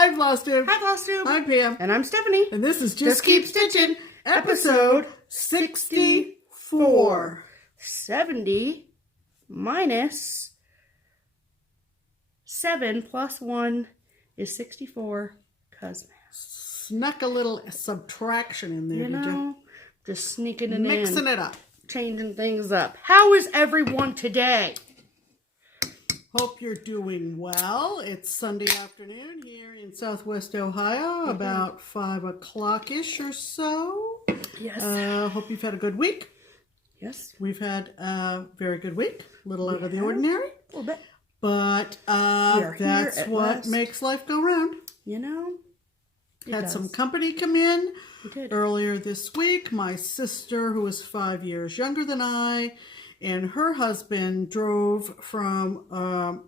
Hi, FlossTube. Hi, FlossTube. I'm Pam. And I'm Stephanie. And this is Just Keep Stitching, episode 64. 70 minus 7 plus 1 is 64. Cause Snuck a little subtraction in there, you did know, you? just sneaking it in. Mixing it up. Changing things up. How is everyone today? Hope you're doing well. It's Sunday afternoon here in Southwest Ohio, about 5 o'clock-ish or so. Yes. Hope you've had a good week. Yes. We've had a very good week. A little out of the ordinary. A little bit. But that's what makes life go round. You know? Had some company come in did. earlier this week. My sister, who is 5 years younger than I, and her husband drove from north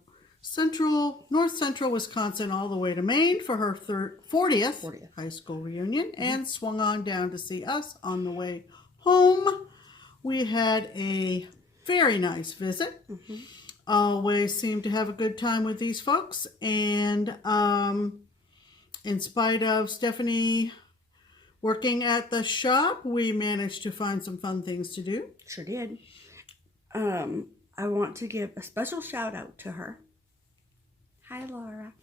central Wisconsin all the way to Maine for her 40th high school reunion, and swung on down to see us on the way home. We had a very nice visit. Always seem to have a good time with these folks, and in spite of Stephanie working at the shop, we managed to find some fun things to do. Sure did. I want to give a special shout out to her. Hi, Laura.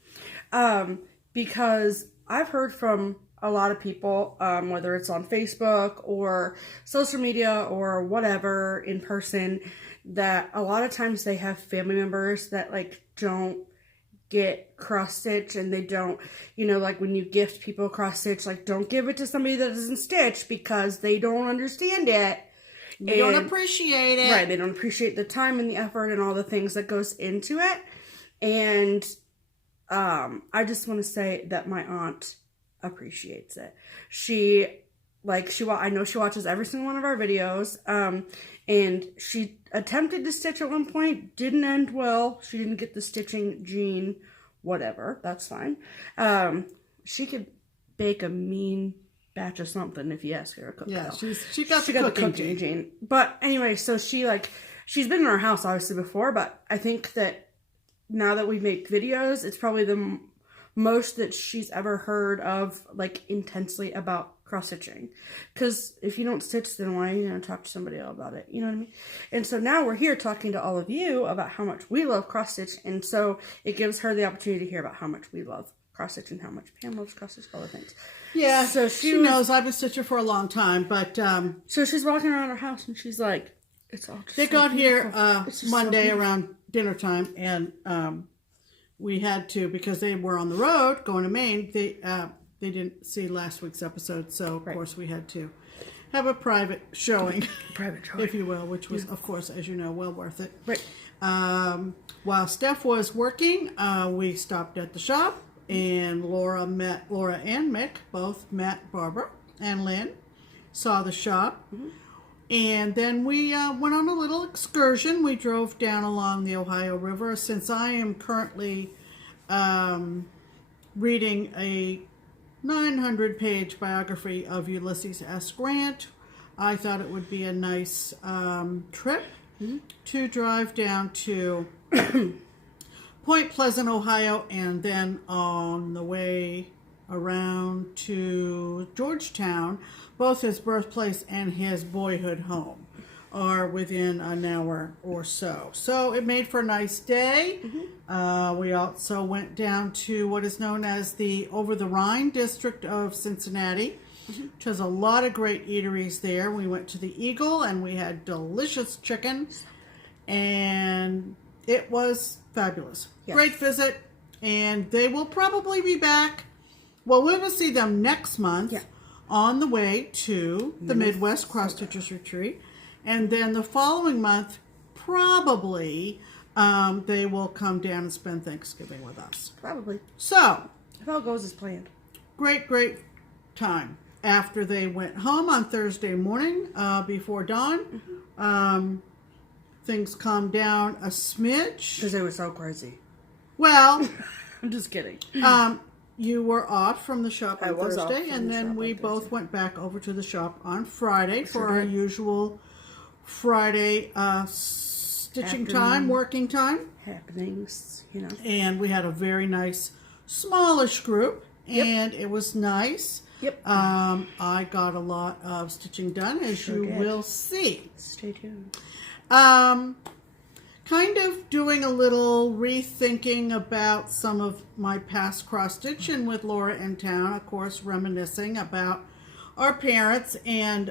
Because I've heard from a lot of people, whether it's on Facebook or social media or whatever in person, that a lot of times they have family members that like don't get cross stitch, and they don't, you know, like when you gift people cross stitch, like don't give it to somebody that doesn't stitch because they don't understand it. They don't appreciate it. Right, they don't appreciate the time and the effort and all the things that goes into it. And I just want to say that my aunt appreciates it. I know she watches every single one of our videos. And she attempted to stitch at one point, didn't end well. She didn't get the stitching gene, whatever, that's fine. She could bake a mean batch of something if you ask her to cook. Yeah, she got the cooking gene. But anyway, so she's been in our house obviously before, but I think that now that we make videos, it's probably the most that she's ever heard of, like, intensely about cross stitching. Because if you don't stitch, then why are you going to talk to somebody else about it? You know what I mean? And so now we're here talking to all of you about how much we love cross stitch, and so it gives her the opportunity to hear about how much we love cross stitch and how much Pam loves cross stitch, all the things. Yeah, so she knows I've been stitching for a long time, but so she's walking around our house and she's like, it's all just they so got beautiful. here Monday around dinner time, and we had to, because they were on the road going to Maine, they didn't see last week's episode, so of course we had to have a private showing, if you will, which was, of course, as you know, well worth it. Right. While Steph was working, we stopped at the shop, and Laura and Mick both met Barbara and Lynn, saw the shop, and then we went on a little excursion. We drove down along the Ohio River. Since I am currently reading a 900-page biography of Ulysses S. Grant, I thought it would be a nice trip to drive down to Point Pleasant, Ohio, and then on the way around to Georgetown. Both his birthplace and his boyhood home are within an hour or so. So it made for a nice day. We also went down to what is known as the Over the Rhine district of Cincinnati, which has a lot of great eateries there. We went to the Eagle and we had delicious chicken, and it was fabulous. Yes. Great visit, and they will probably be back. Well, we will see them next month on the way to the Midwest Cross Stitchers Retreat. And then the following month, probably, they will come down and spend Thanksgiving with us. Probably. So, if all goes as planned. Great time. After they went home on Thursday morning, before dawn, things calmed down a smidge. Because they were so crazy. Well, I'm just kidding. You were off from the shop on Thursday, and then we both went back over to the shop on Friday for our usual Friday stitching time, working time. Happenings, you know. And we had a very nice smallish group, Yep. and it was nice. Yep. I got a lot of stitching done, as Sure you did. will see. Stay tuned. Kind of doing a little rethinking about some of my past cross-stitching with Laura in town, of course, reminiscing about our parents and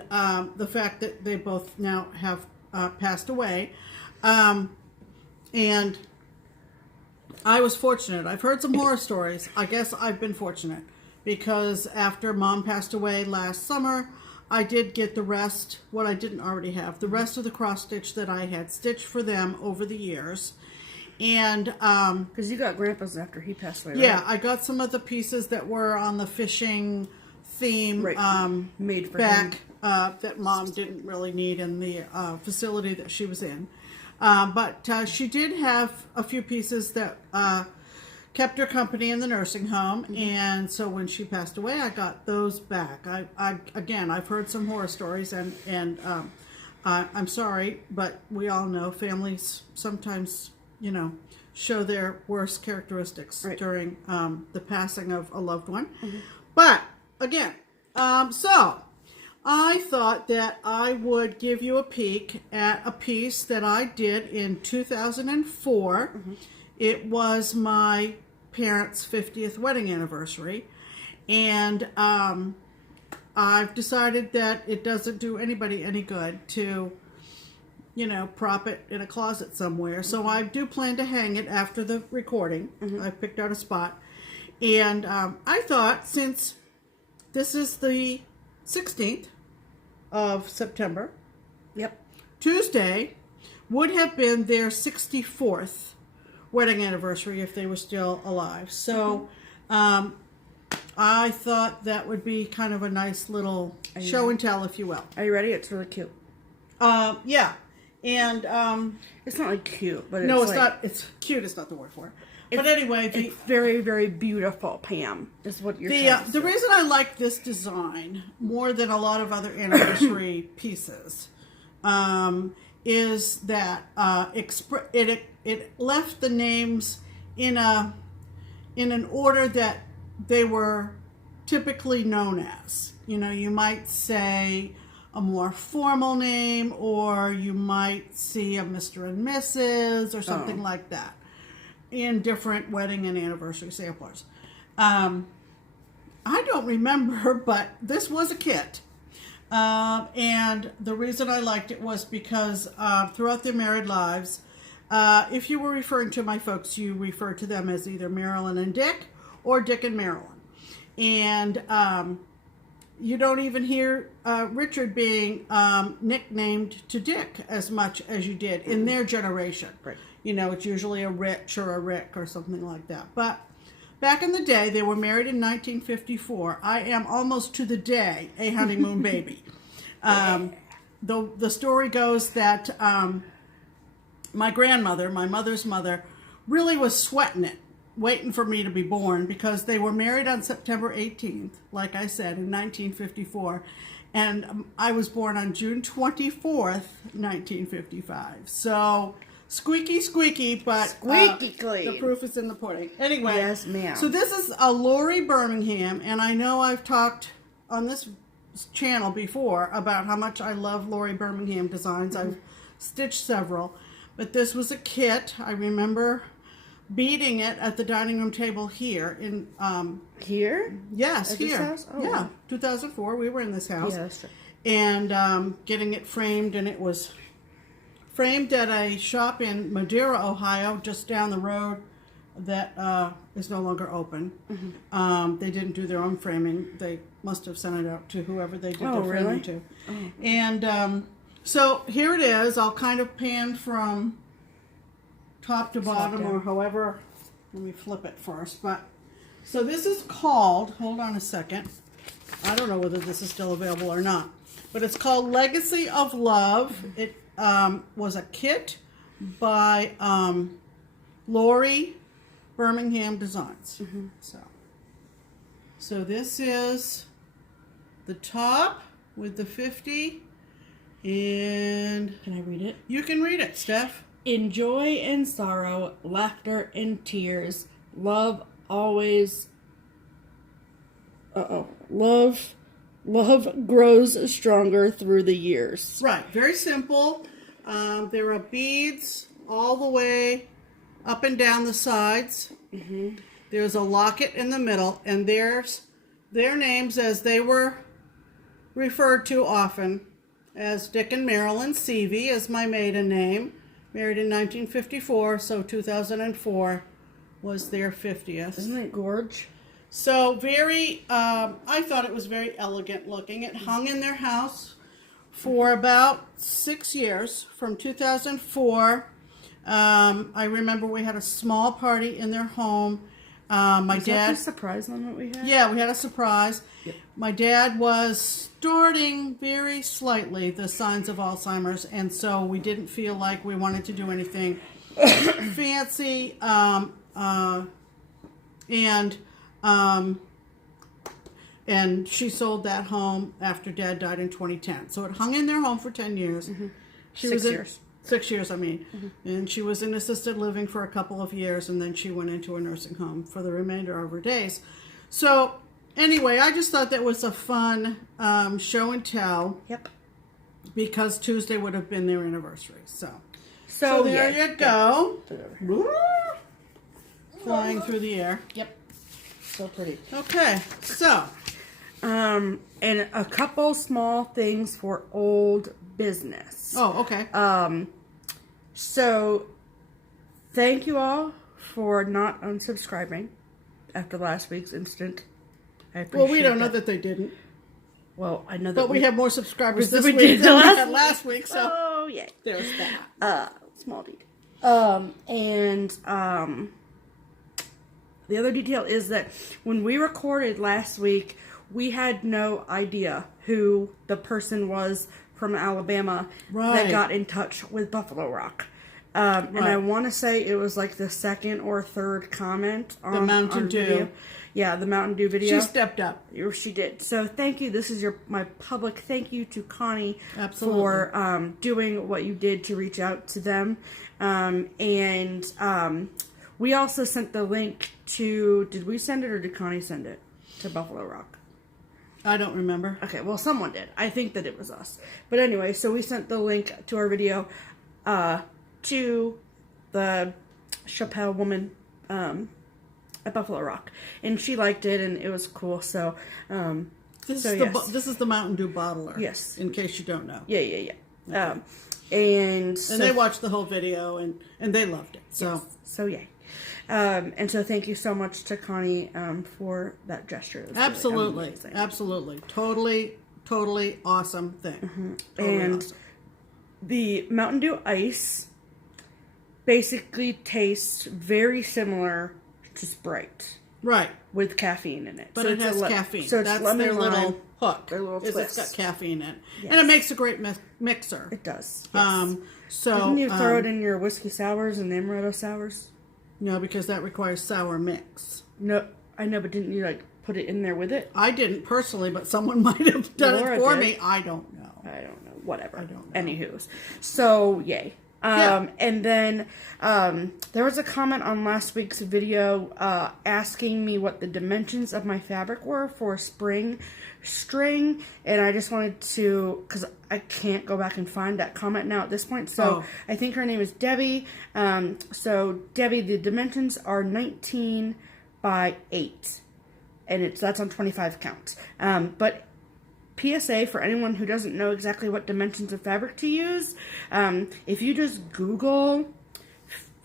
the fact that they both now have passed away. And I was fortunate. I've heard some horror stories. I guess I've been fortunate because after Mom passed away last summer, I did get the rest, what I didn't already have, the rest of the cross stitch that I had stitched for them over the years. And because you got Grandpa's after he passed away, right? yeah, I got some of the pieces that were on the fishing theme, Right. Made for back him. that Mom didn't really need in the facility that she was in. But she did have a few pieces that kept her company in the nursing home, and so when she passed away, I got those back. Again, I've heard some horror stories, and I'm sorry, but we all know families sometimes, show their worst characteristics during the passing of a loved one. But again, so I thought that I would give you a peek at a piece that I did in 2004. It was my parents' 50th wedding anniversary, and I've decided that it doesn't do anybody any good to, prop it in a closet somewhere. So I do plan to hang it after the recording. I've picked out a spot, and I thought, since this is the 16th of September, Yep. Tuesday would have been their 64th wedding anniversary if they were still alive. So I thought that would be kind of a nice little show and tell, if you will. Are you ready? It's really cute. Yeah. And It's not like cute, but it's no, it's like, not. It's cute. It's not the word for it. But anyway, it's very, very beautiful, Pam, is what you're saying. the reason I like this design more than a lot of other anniversary pieces is that it left the names in an order that they were typically known as. You might say a more formal name, or you might see a Mr. and Mrs. or something like that in different wedding and anniversary samplers. I don't remember, but this was a kit. And the reason I liked it was because throughout their married lives, if you were referring to my folks, you referred to them as either Marilyn and Dick or Dick and Marilyn. And you don't even hear Richard being nicknamed to Dick as much as you did in their generation. Right. It's usually a Rich or a Rick or something like that. But back in the day, they were married in 1954. I am almost to the day a honeymoon baby. The story goes that my grandmother, my mother's mother, really was sweating it, waiting for me to be born, because they were married on September 18th, like I said, in 1954. And I was born on June 24th, 1955. So squeaky, but Squeaky clean. the proof is in the pudding. Anyway, Yes, ma'am. so this is a Lori Birmingham, and I know I've talked on this channel before about how much I love Lori Birmingham designs. I've stitched several, but this was a kit. I remember beating it at the dining room table here in Here? yes, At this here. house? Oh, yeah, wow. 2004. We were in this house. Yeah, that's true. And getting it framed, and it was framed at a shop in Madeira, Ohio, just down the road, that is no longer open. They didn't do their own framing. They must have sent it out to whoever they did their framing really? to. And so here it is. I'll kind of pan from top to bottom, down. or however. Let me flip it first. But so this is called, hold on a second, I don't know whether this is still available or not, but it's called Legacy of Love. It was a kit by Lori Birmingham Designs. So this is the top with the 50, and Can I read it? you can read it, Steph. In joy and sorrow, laughter and tears, love always, love grows stronger through the years. Right, very simple. There are beads all the way up and down the sides. Mm-hmm. There's a locket in the middle, and there's their names as they were referred to often as Dick and Marilyn Seavey is my maiden name. Married in 1954, so 2004 was their 50th. Isn't it gorge? So very, I thought it was very elegant looking. It hung in their house for about 6 years, from 2004. I remember we had a small party in their home. My Was dad. that the surprise one that we had? Yeah, we had a surprise. Yep. My dad was starting very slightly the signs of Alzheimer's, and so we didn't feel like we wanted to do anything fancy. And she sold that home after Dad died in 2010. So it hung in their home for 10 years. Mm-hmm. She 6 was years. 6 years, I mean. Mm-hmm. And she was in assisted living for a couple of years, and then she went into a nursing home for the remainder of her days. So anyway, I just thought that was a fun show and tell. Yep. Because Tuesday would have been their anniversary. So there you go. Flying through the air. Yep. So pretty. Okay, so. And a couple small things for old business. Oh, okay. So thank you all for not unsubscribing after last week's incident. I appreciate Well, we don't know that they didn't. Well, I know that But we have more subscribers this we week did than we last had last week, so Oh, yeah. there's that. Small deed. The other detail is that when we recorded last week, we had no idea who the person was from Alabama that got in touch with Buffalo Rock. And I want to say it was like the second or third comment on The Mountain Dew. Video. Yeah, the Mountain Dew video. She stepped up. She did. So thank you. This is my public thank you to Connie Absolutely. for doing what you did to reach out to them. We also sent the link to, did we send it or did Connie send it to Buffalo Rock? I don't remember. Okay, well, someone did. I think that it was us. But anyway, so we sent the link to our video to the Chappelle woman at Buffalo Rock. And she liked it, and it was cool. So, This is the Mountain Dew bottler. Yes. In case you don't know. Yeah. Okay. And they watched the whole video, and they loved it. So, yes. So yay. And so thank you so much to Connie for that gesture. It was absolutely. really amazing. Absolutely. Totally awesome thing. Mm-hmm. Totally And awesome. the Mountain Dew Ice basically tastes very similar to Sprite. Right. With caffeine in it. But so it has caffeine. So it's That's lemon their lime, little hook. their little is twist. It's got caffeine in it. Yes. And it makes a great mixer. It does. Yes. So Didn't you throw it in your whiskey sours and amaretto sours? No, because that requires sour mix. No, I know, but didn't you put it in there with it? I didn't personally, but someone might have done Laura it for did. me. I don't know. I don't know. Whatever. I don't know. Anywho's. So, yay. Yeah. And then there was a comment on last week's video asking me what the dimensions of my fabric were for spring string, and I just wanted to, because I can't go back and find that comment now at this point, so I think her name is Debbie. So Debbie, the dimensions are 19 by 8, and that's on 25 count. But PSA for anyone who doesn't know exactly what dimensions of fabric to use, if you just Google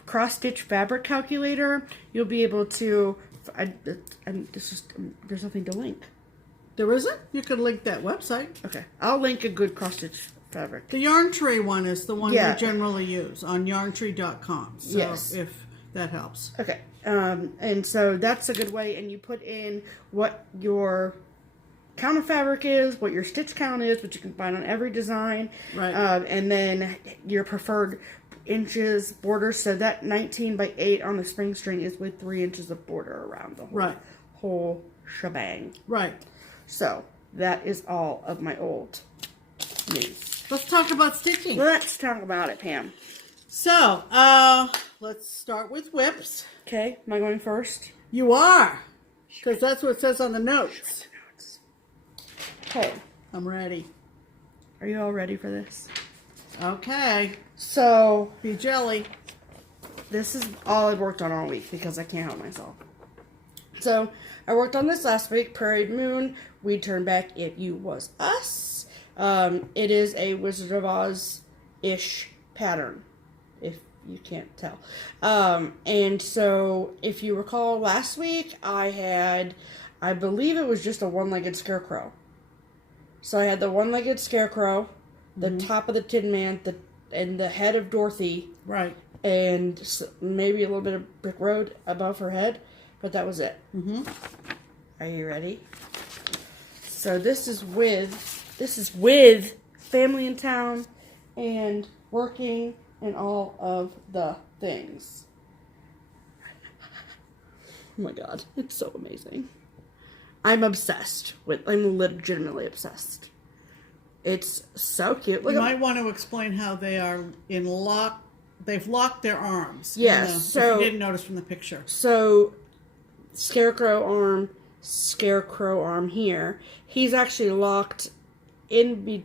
cross-stitch fabric calculator, you'll be able to, there's nothing to link. There isn't? You could link that website. Okay, I'll link a good cross-stitch fabric. The Yarn Tree one is the one we generally use on yarntree.com. So Yes. if that helps. Okay, and so that's a good way, and you put in what your count of fabric is, what your stitch count is, which you can find on every design, Right. And then your preferred inches border. So that 19 by 8 on the spring string is with 3 inches of border around the whole shebang. Right. So that is all of my old news. Let's talk about stitching. Let's talk about it, Pam. So, let's start with whips. Okay, am I going first? You are. Because that's what it says on the notes. Okay. I'm ready. Are you all ready for this? Okay. So, Be jelly. this is all I worked on all week because I can't help myself. So, I worked on this last week, Prairie Moon, We Turn Back If You Was Us. It is a Wizard of Oz-ish pattern, if you can't tell. And so, if you recall last week, I believe it was just a one-legged scarecrow. So I had the one-legged scarecrow, the top of the Tin Man, and the head of Dorothy. Right. And maybe a little bit of Brick Road above her head, but that was it. Mm-hmm. Are you ready? So this is with family in town and working and all of the things. Oh my god, it's so amazing. I'm legitimately obsessed. It's so cute. Look, you might want to explain how they are in lock. They've locked their arms. Yes. You know, So if you didn't notice from the picture. So, scarecrow arm here. He's actually locked in the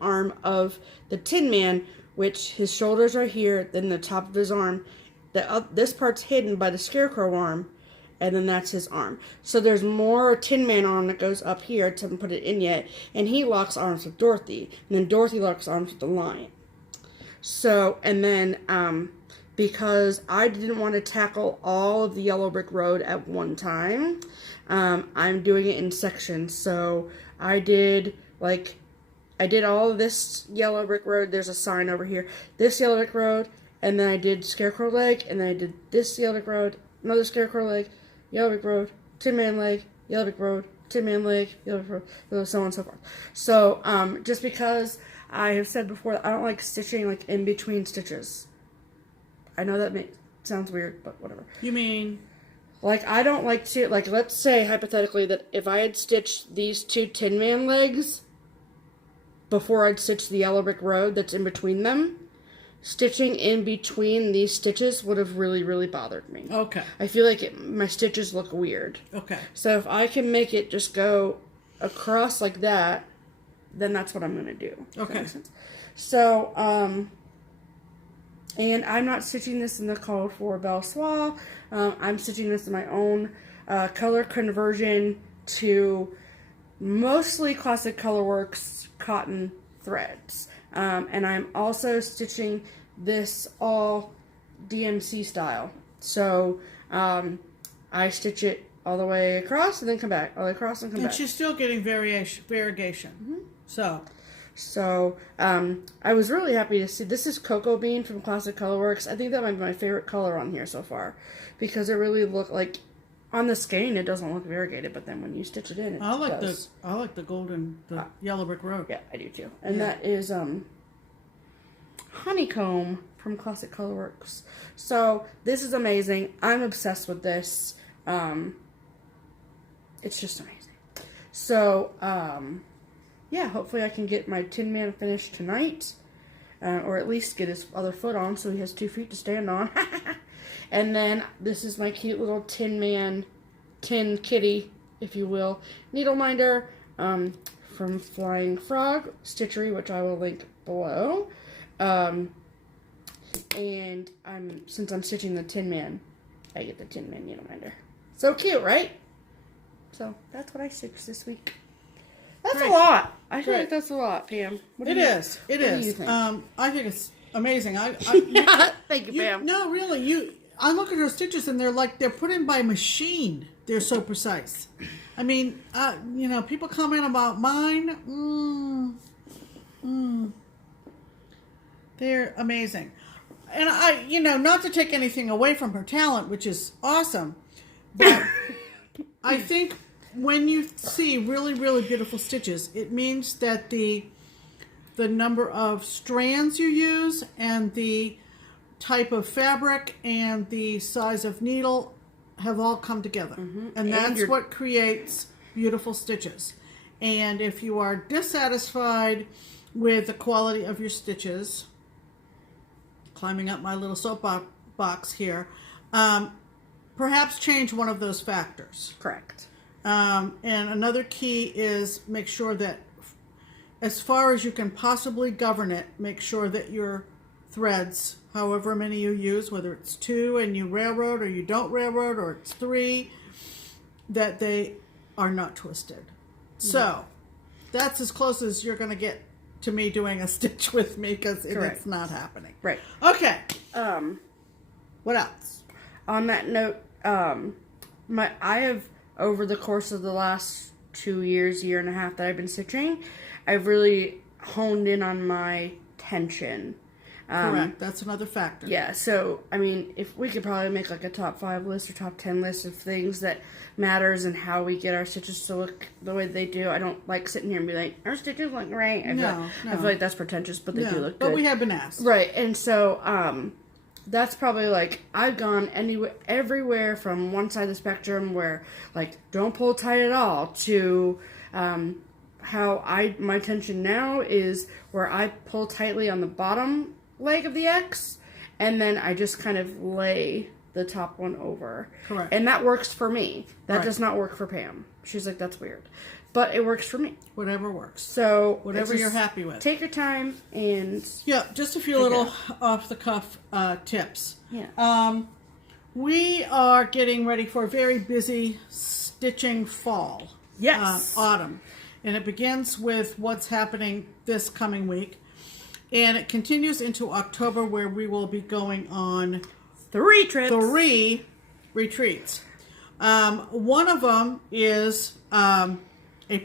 arm of the Tin Man, which his shoulders are here. Then the top of his arm. This part's hidden by the scarecrow arm. And then that's his arm. So there's more Tin Man arm that goes up here. I haven't put it in yet. And he locks arms with Dorothy. And then Dorothy locks arms with the lion. So, and then, because I didn't want to tackle all of the Yellow Brick Road at one time, I'm doing it in sections. So I did all of this Yellow Brick Road. There's a sign over here. This Yellow Brick Road. And then I did Scarecrow Leg. And then I did this Yellow Brick Road. Another Scarecrow Leg. Yellow Brick Road, Tin Man Leg, Yellow Brick Road, Tin Man Leg, Yellow Brick Road, so on and so forth. So, just because I have said before that I don't like stitching like in between stitches. I know that sounds weird, but whatever. You mean? Like, I don't like to, like, let's say hypothetically that if I had stitched these two Tin Man legs before I'd stitched the Yellow Brick Road that's in between them, stitching in between these stitches would have really, really bothered me. Okay. I feel like my stitches look weird. Okay. So if I can make it just go across like that, then that's what I'm going to do. Okay. So, and I'm not stitching this in the code for Belle Soie. I'm stitching this in my own color conversion to mostly Classic Colorworks cotton threads. And I'm also stitching this all DMC style. So, I stitch it all the way across and then come back. All the way across and come back. And she's still getting variegation. Mm-hmm. So, I was really happy to see, this is Cocoa Bean from Classic Colorworks. I think that might be my favorite color on here so far. Because it really looked like, on the skein it doesn't look variegated, but then when you stitch it in, it does. I like the golden, Yellow Brick Road. Yeah, I do too. And that is Honeycomb from Classic Colorworks. So this is amazing. I'm obsessed with this. It's just amazing. So yeah, hopefully I can get my Tin Man finished tonight, or at least get his other foot on so he has 2 feet to stand on. And then this is my cute little Tin Man, Tin Kitty, if you will, needleminder from Flying Frog, Stitchery, which I will link below. And since I'm stitching the Tin Man, I get the Tin Man needleminder. So cute, right? So that's what I stitched this week. That's a lot. I feel like that's a lot, Pam. It is. It is. What do you think? I think it's amazing. Thank you, Pam. No, really, I look at her stitches and they're put in by machine. They're so precise. I mean, people comment about mine. They're amazing. And not to take anything away from her talent, which is awesome, but I think when you see really, really beautiful stitches, it means that the number of strands you use and the type of fabric and the size of needle have all come together. Mm-hmm. And that's what creates beautiful stitches. And if you are dissatisfied with the quality of your stitches, climbing up my little soapbox here, perhaps change one of those factors. Correct. And another key is make sure that as far as you can possibly govern it, make sure that your threads, however many you use, whether it's 2 and you railroad or you don't railroad, or it's 3, that they are not twisted. So that's as close as you're going to get to me doing a stitch with me, because it's not happening. Right. Okay. What else? On that note, I have, over the course of the last 2 years, year and a half that I've been stitching, I've really honed in on my tension. Correct. That's another factor. Yeah, so, I mean, if we could probably make like a top 5 list or top 10 list of things that matters and how we get our stitches to look the way they do. I don't like sitting here and be like, our stitches look great. I feel like that's pretentious, but they do look good. But we have been asked. Right, and so, that's probably like, I've gone everywhere from one side of the spectrum where, like, don't pull tight at all, to how my tension now is where I pull tightly on the bottom leg of the X, and then I just kind of lay the top one over. Correct. And that works for me. That does not work for Pam. She's like, that's weird. But it works for me. Whatever works. So whatever you're happy with. Take your time and... Yeah, just a few little off-the-cuff tips. Yeah. We are getting ready for a very busy stitching fall. Yes. Autumn. And it begins with what's happening this coming week. And it continues into October, where we will be going on 3 trips. 3 retreats. One of them is a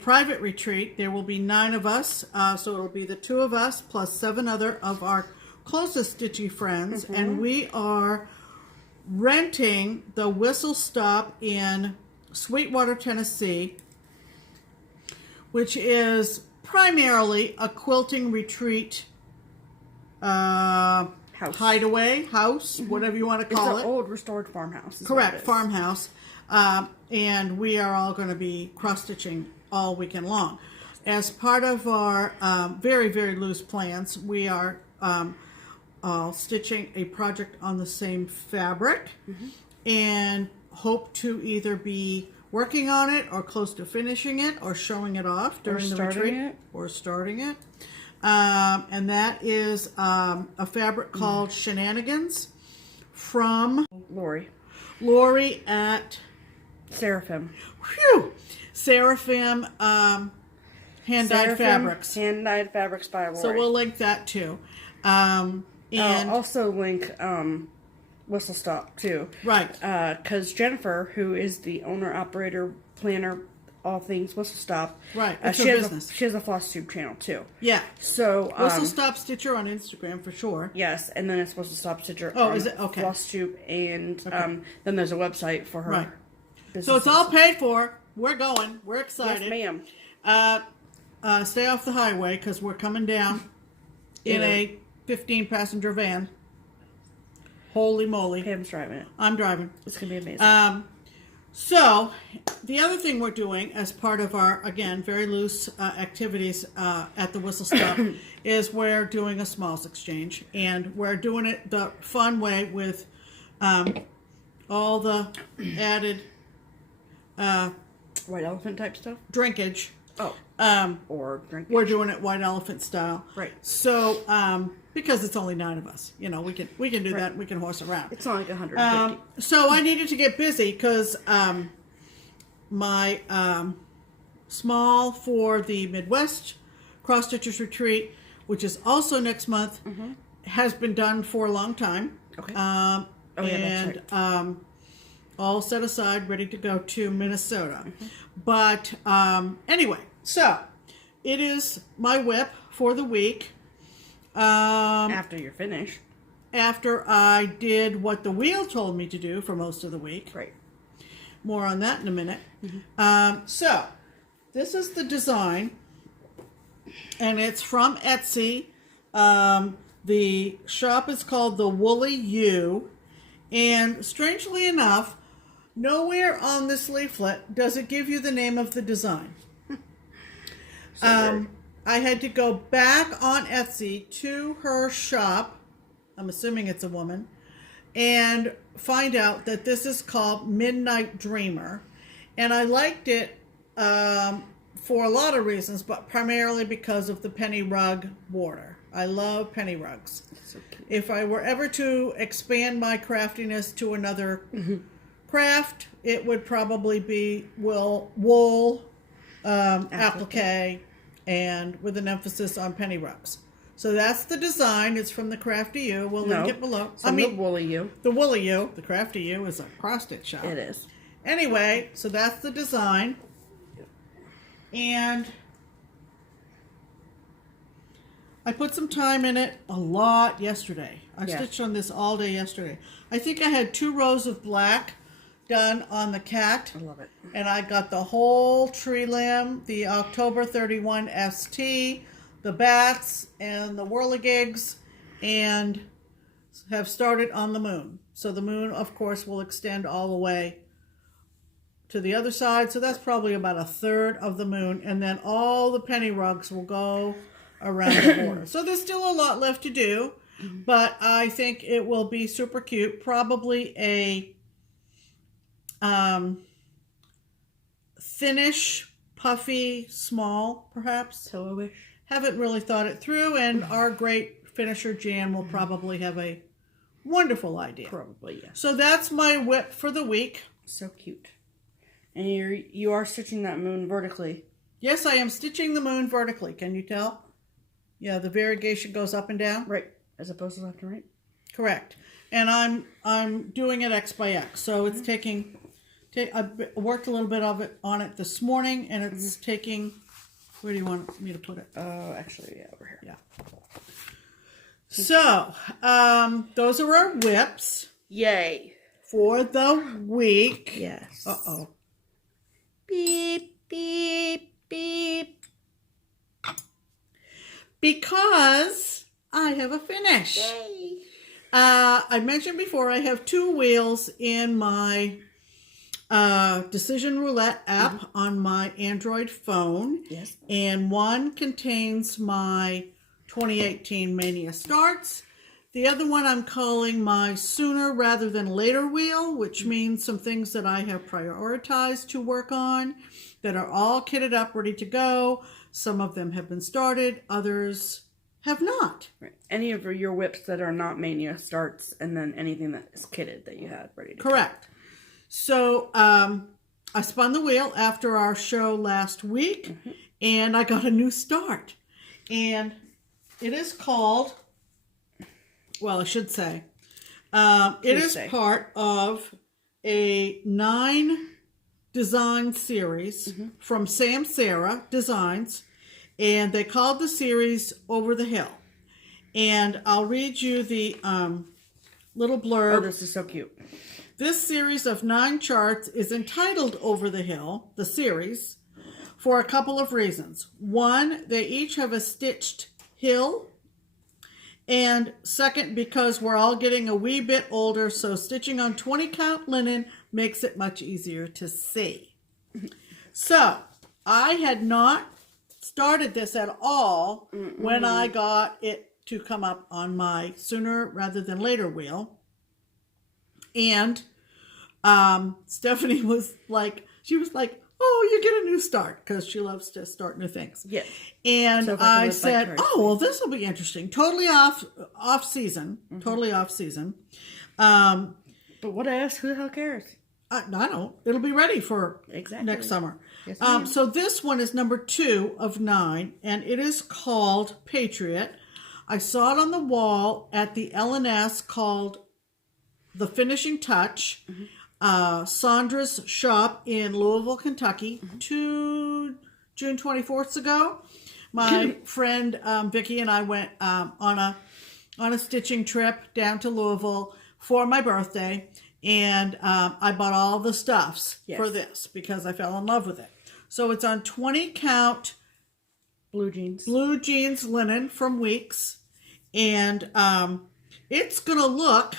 private retreat. There will be 9 of us. So it'll be the 2 of us plus 7 other of our closest stitchy friends. Mm-hmm. And we are renting the Whistle Stop in Sweetwater, Tennessee, which is primarily a quilting retreat hideaway house, whatever you want to call it. It's an old restored farmhouse. Correct, farmhouse. And we are all going to be cross-stitching all weekend long. As part of our very, very loose plans, we are all stitching a project on the same fabric, and hope to either be working on it or close to finishing it or showing it off during the retreat or starting it. And that is a fabric called Shenanigans from Lori at Seraphim. Seraphim hand-dyed fabrics. Hand-dyed fabrics by Lori. So we'll link that too. And I'll also link Whistle Stop too. Right. Because Jennifer, who is the owner, operator, planner, all things Whistle Stop. Right. It's she her has business. She has a FlossTube channel too. Yeah. So Whistle Stop Stitcher on Instagram for sure. Yes, and then it's Whistle Stop Stitcher. Oh, is it? Okay. FlossTube, and then there's a website for her. Right. Business. So it's all paid for. We're going. We're excited. Yes, ma'am. Stay off the highway because we're coming down in a 15-passenger van. Holy moly. Pam's driving it. I'm driving. It's going to be amazing. So, the other thing we're doing as part of our, again, very loose activities at the Whistle Stop is we're doing a smalls exchange. And we're doing it the fun way with all the added White elephant type stuff? drinkage. Oh. Or drinkage. We're doing it white elephant style. Right. So, because it's only 9 of us, we can do that. We can horse around. It's not like 150. So I needed to get busy because my small for the Midwest Cross Stitchers Retreat, which is also next month, has been done for a long time. Okay. That's right. All set aside, ready to go to Minnesota. But anyway, so it is my whip for the week. After you're finished. After I did what the wheel told me to do for most of the week. Right. More on that in a minute. So, this is the design, and it's from Etsy. The shop is called The Woolly U, and strangely enough, nowhere on this leaflet does it give you the name of the design. I had to go back on Etsy to her shop, I'm assuming it's a woman, and find out that this is called Midnight Dreamer. And I liked it for a lot of reasons, but primarily because of the penny rug border. I love penny rugs. So cute. If I were ever to expand my craftiness to another craft, it would probably be wool applique, and with an emphasis on penny rugs. So that's the design. It's from the Crafty U. We'll link it below. The Woolly U. The Woolly U. The Crafty U is a cross-stitch shop. It is. Anyway, so that's the design. And I put some time in it, a lot, yesterday. I stitched on this all day yesterday. I think I had 2 rows of black done on the cat. I love it. And I got the whole tree limb, the October 31 ST, the bats, and the whirligigs, and have started on the moon. So the moon, of course, will extend all the way to the other side. So that's probably about 1/3 of the moon. And then all the penny rugs will go around the border. So there's still a lot left to do, but I think it will be super cute. Probably a thinnish, puffy, small, perhaps. Pillowish. Haven't really thought it through, and our great finisher Jan will probably have a wonderful idea. Probably, yes. So that's my whip for the week. So cute. And you are stitching that moon vertically. Yes, I am stitching the moon vertically. Can you tell? Yeah, the variegation goes up and down. Right, as opposed to left and right. Correct. And I'm doing it X by X, so it's taking. I worked a little bit of it on it this morning, and it's taking. Where do you want me to put it? Actually, yeah, over here. Yeah. So, those are our whips. Yay. For the week. Yes. Uh-oh. Beep, beep, beep. Because I have a finish. Yay. I mentioned before I have 2 wheels in my Decision Roulette app on my Android phone. Yes. And one contains my 2018 Mania Starts. The other one I'm calling my Sooner Rather Than Later wheel, which means some things that I have prioritized to work on that are all kitted up, ready to go. Some of them have been started, others have not. Right. Any of your whips that are not Mania Starts, and then anything that is kitted that you had ready to Correct. Go. So I spun the wheel after our show last week, and I got a new start. And it is called, well, I should say, it is part of a 9 design series from Sam Sarah Designs, and they called the series Over the Hill. And I'll read you the little blurb. Oh, this is so cute. This series of 9 charts is entitled Over the Hill, the series, for a couple of reasons. One, they each have a stitched hill. And second, because we're all getting a wee bit older, so stitching on 20 count linen makes it much easier to see. So, I had not started this at all when I got it to come up on my Sooner Rather Than Later wheel. And Stephanie was like, oh, you get a new start, because she loves to start new things. Yes. And so I said, well, this will be interesting. Totally off season. Totally off season. But what else? Who the hell cares? I don't. It'll be ready for next summer. Yes, so this one is number 2 of 9, and it is called Patriot. I saw it on the wall at the L&S called The Finishing Touch, Sandra's shop in Louisville, Kentucky, 2 June 24th ago. My friend Vicki and I went on a stitching trip down to Louisville for my birthday, and I bought all the stuffs for this because I fell in love with it. So it's on 20 count blue jeans linen from Weeks, and it's gonna look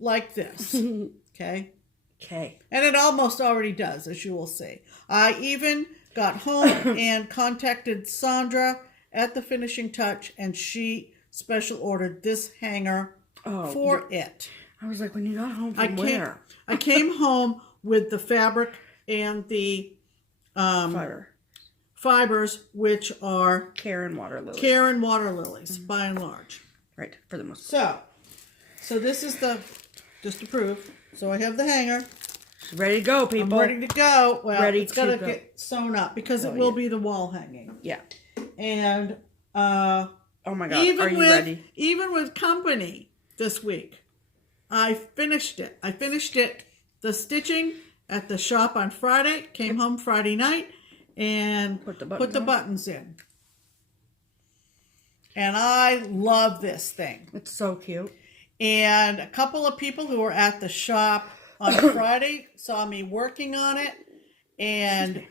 like this. Okay. And it almost already does, as you will see. I even got home and contacted Sandra at The Finishing Touch, and she special ordered this hanger for it. I was like, when you got home from where? I came home with the fabric and the fibers, which are Care and water lilies. Care and water lilies, by and large. Right, for the most part. So this is the, just to prove. So I have the hanger. She's ready to go, people. I'm ready to go. Well, it's got to go. get sewn up because it will be the wall hanging. Yeah. And oh my God, are you ready? Even with company this week, I finished it. The stitching at the shop on Friday. Came home Friday night and put the buttons in. And I love this thing. It's so cute. And a couple of people who were at the shop on Friday saw me working on it, and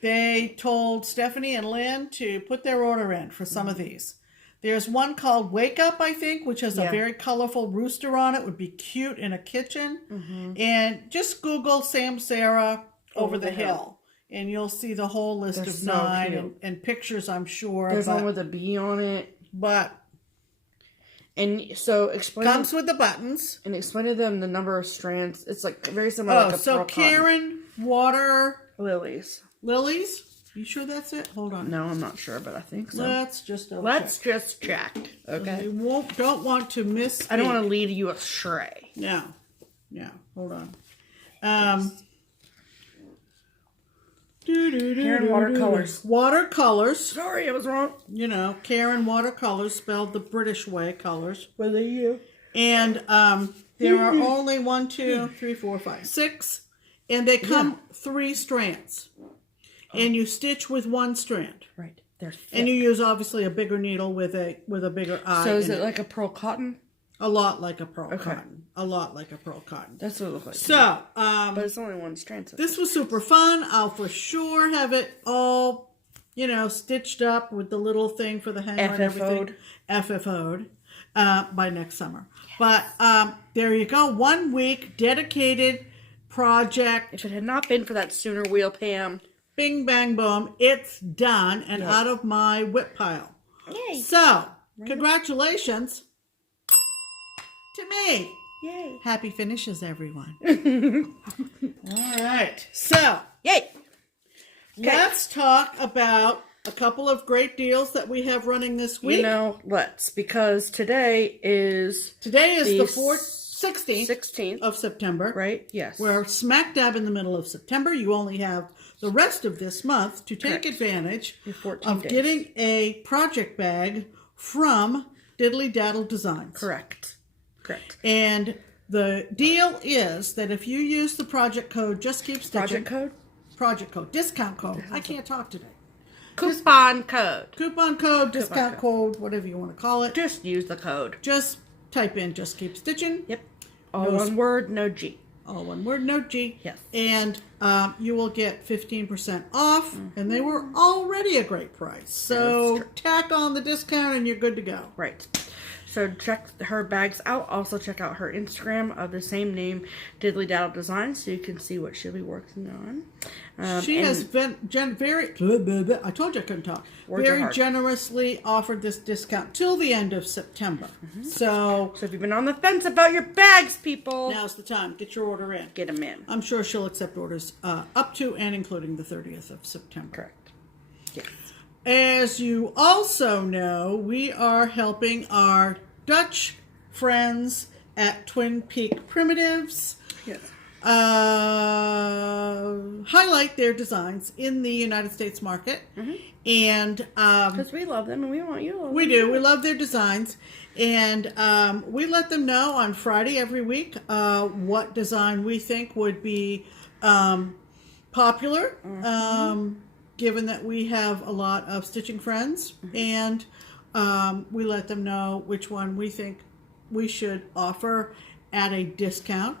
they told Stephanie and Lynn to put their order in for some of these. There's one called Wake Up, I think, which has a very colorful rooster on it. Would be cute in a kitchen. And just Google Sam Sarah Over the Hill, and you'll see the whole list of 9 and pictures, I'm sure. There's one with a bee on it. And so explain. Comes with the buttons. And explain to them the number of strands. It's like very similar. Like so Karen, water, lilies. You sure that's it? Hold on. No, I'm not sure, but I think so. Let's just check. Okay. You don't want to miss. I don't want to lead you astray. No. Hold on. Karen watercolors. Watercolors. Sorry, I was wrong. You know, Karen watercolors, spelled the British way, colors. Were they you? And there are only 1, 2, 3, 4, 5, 6, and they come 3 strands. And you stitch with 1 strand. Right. They're thick. And you use obviously a bigger needle with a bigger eye. So is it like a pearl cotton? A lot like a pearl cotton. A lot like a pearl cotton. That's what it looks like. So, but it's only 1 strand. So this was super fun. I'll for sure have it all, stitched up with the little thing for the hanger and everything. FFO'd by next summer. Yes. But there you go. 1 week dedicated project. If it had not been for that sooner wheel, Pam. Bing, bang, boom. It's done and out of my whip pile. Yay. So, congratulations to me. Yay. Happy finishes, everyone. All right. So, yay. Let's talk about a couple of great deals that we have running this week. Let's, because today is the 16th of September. Right, yes. We're smack dab in the middle of September. You only have the rest of this month to take advantage of getting a project bag from Diddly Daddle Designs. Correct. And the deal is that if you use the project code JustKeepStitchin. Project code. Discount code. I can't talk today. Coupon code. Discount code, whatever you want to call it. Just use the code. Just type in JustKeepStitchin. Yep. All one word, no G. All one word, no G. Yes. And you will get 15% off. And they were already a great price. So tack on the discount and you're good to go. Right. So check her bags out. Also check out her Instagram of the same name, Diddly Daddle Designs, so you can see what she'll be working on. She has been very, I told you I couldn't talk, very generously offered this discount till the end of September. So if you've been on the fence about your bags, people, now's the time. Get your order in. Get them in. I'm sure she'll accept orders up to and including the 30th of September. Correct. Yes. As you also know, we are helping our Dutch friends at Twin Peak Primitives highlight their designs in the United States market. And because we love them and we want you to love them. We do. We love their designs. And we let them know on Friday every week what design we think would be popular. Given that we have a lot of stitching friends, and we let them know which one we think we should offer at a discount.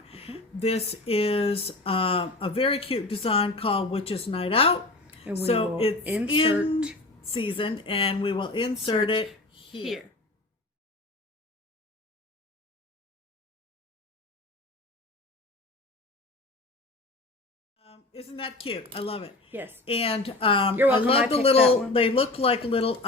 This is a very cute design called Witch's Night Out. And so it's in season, and we will insert it here. Isn't that cute? I love it. Yes. And You're welcome. I love the little, they look like little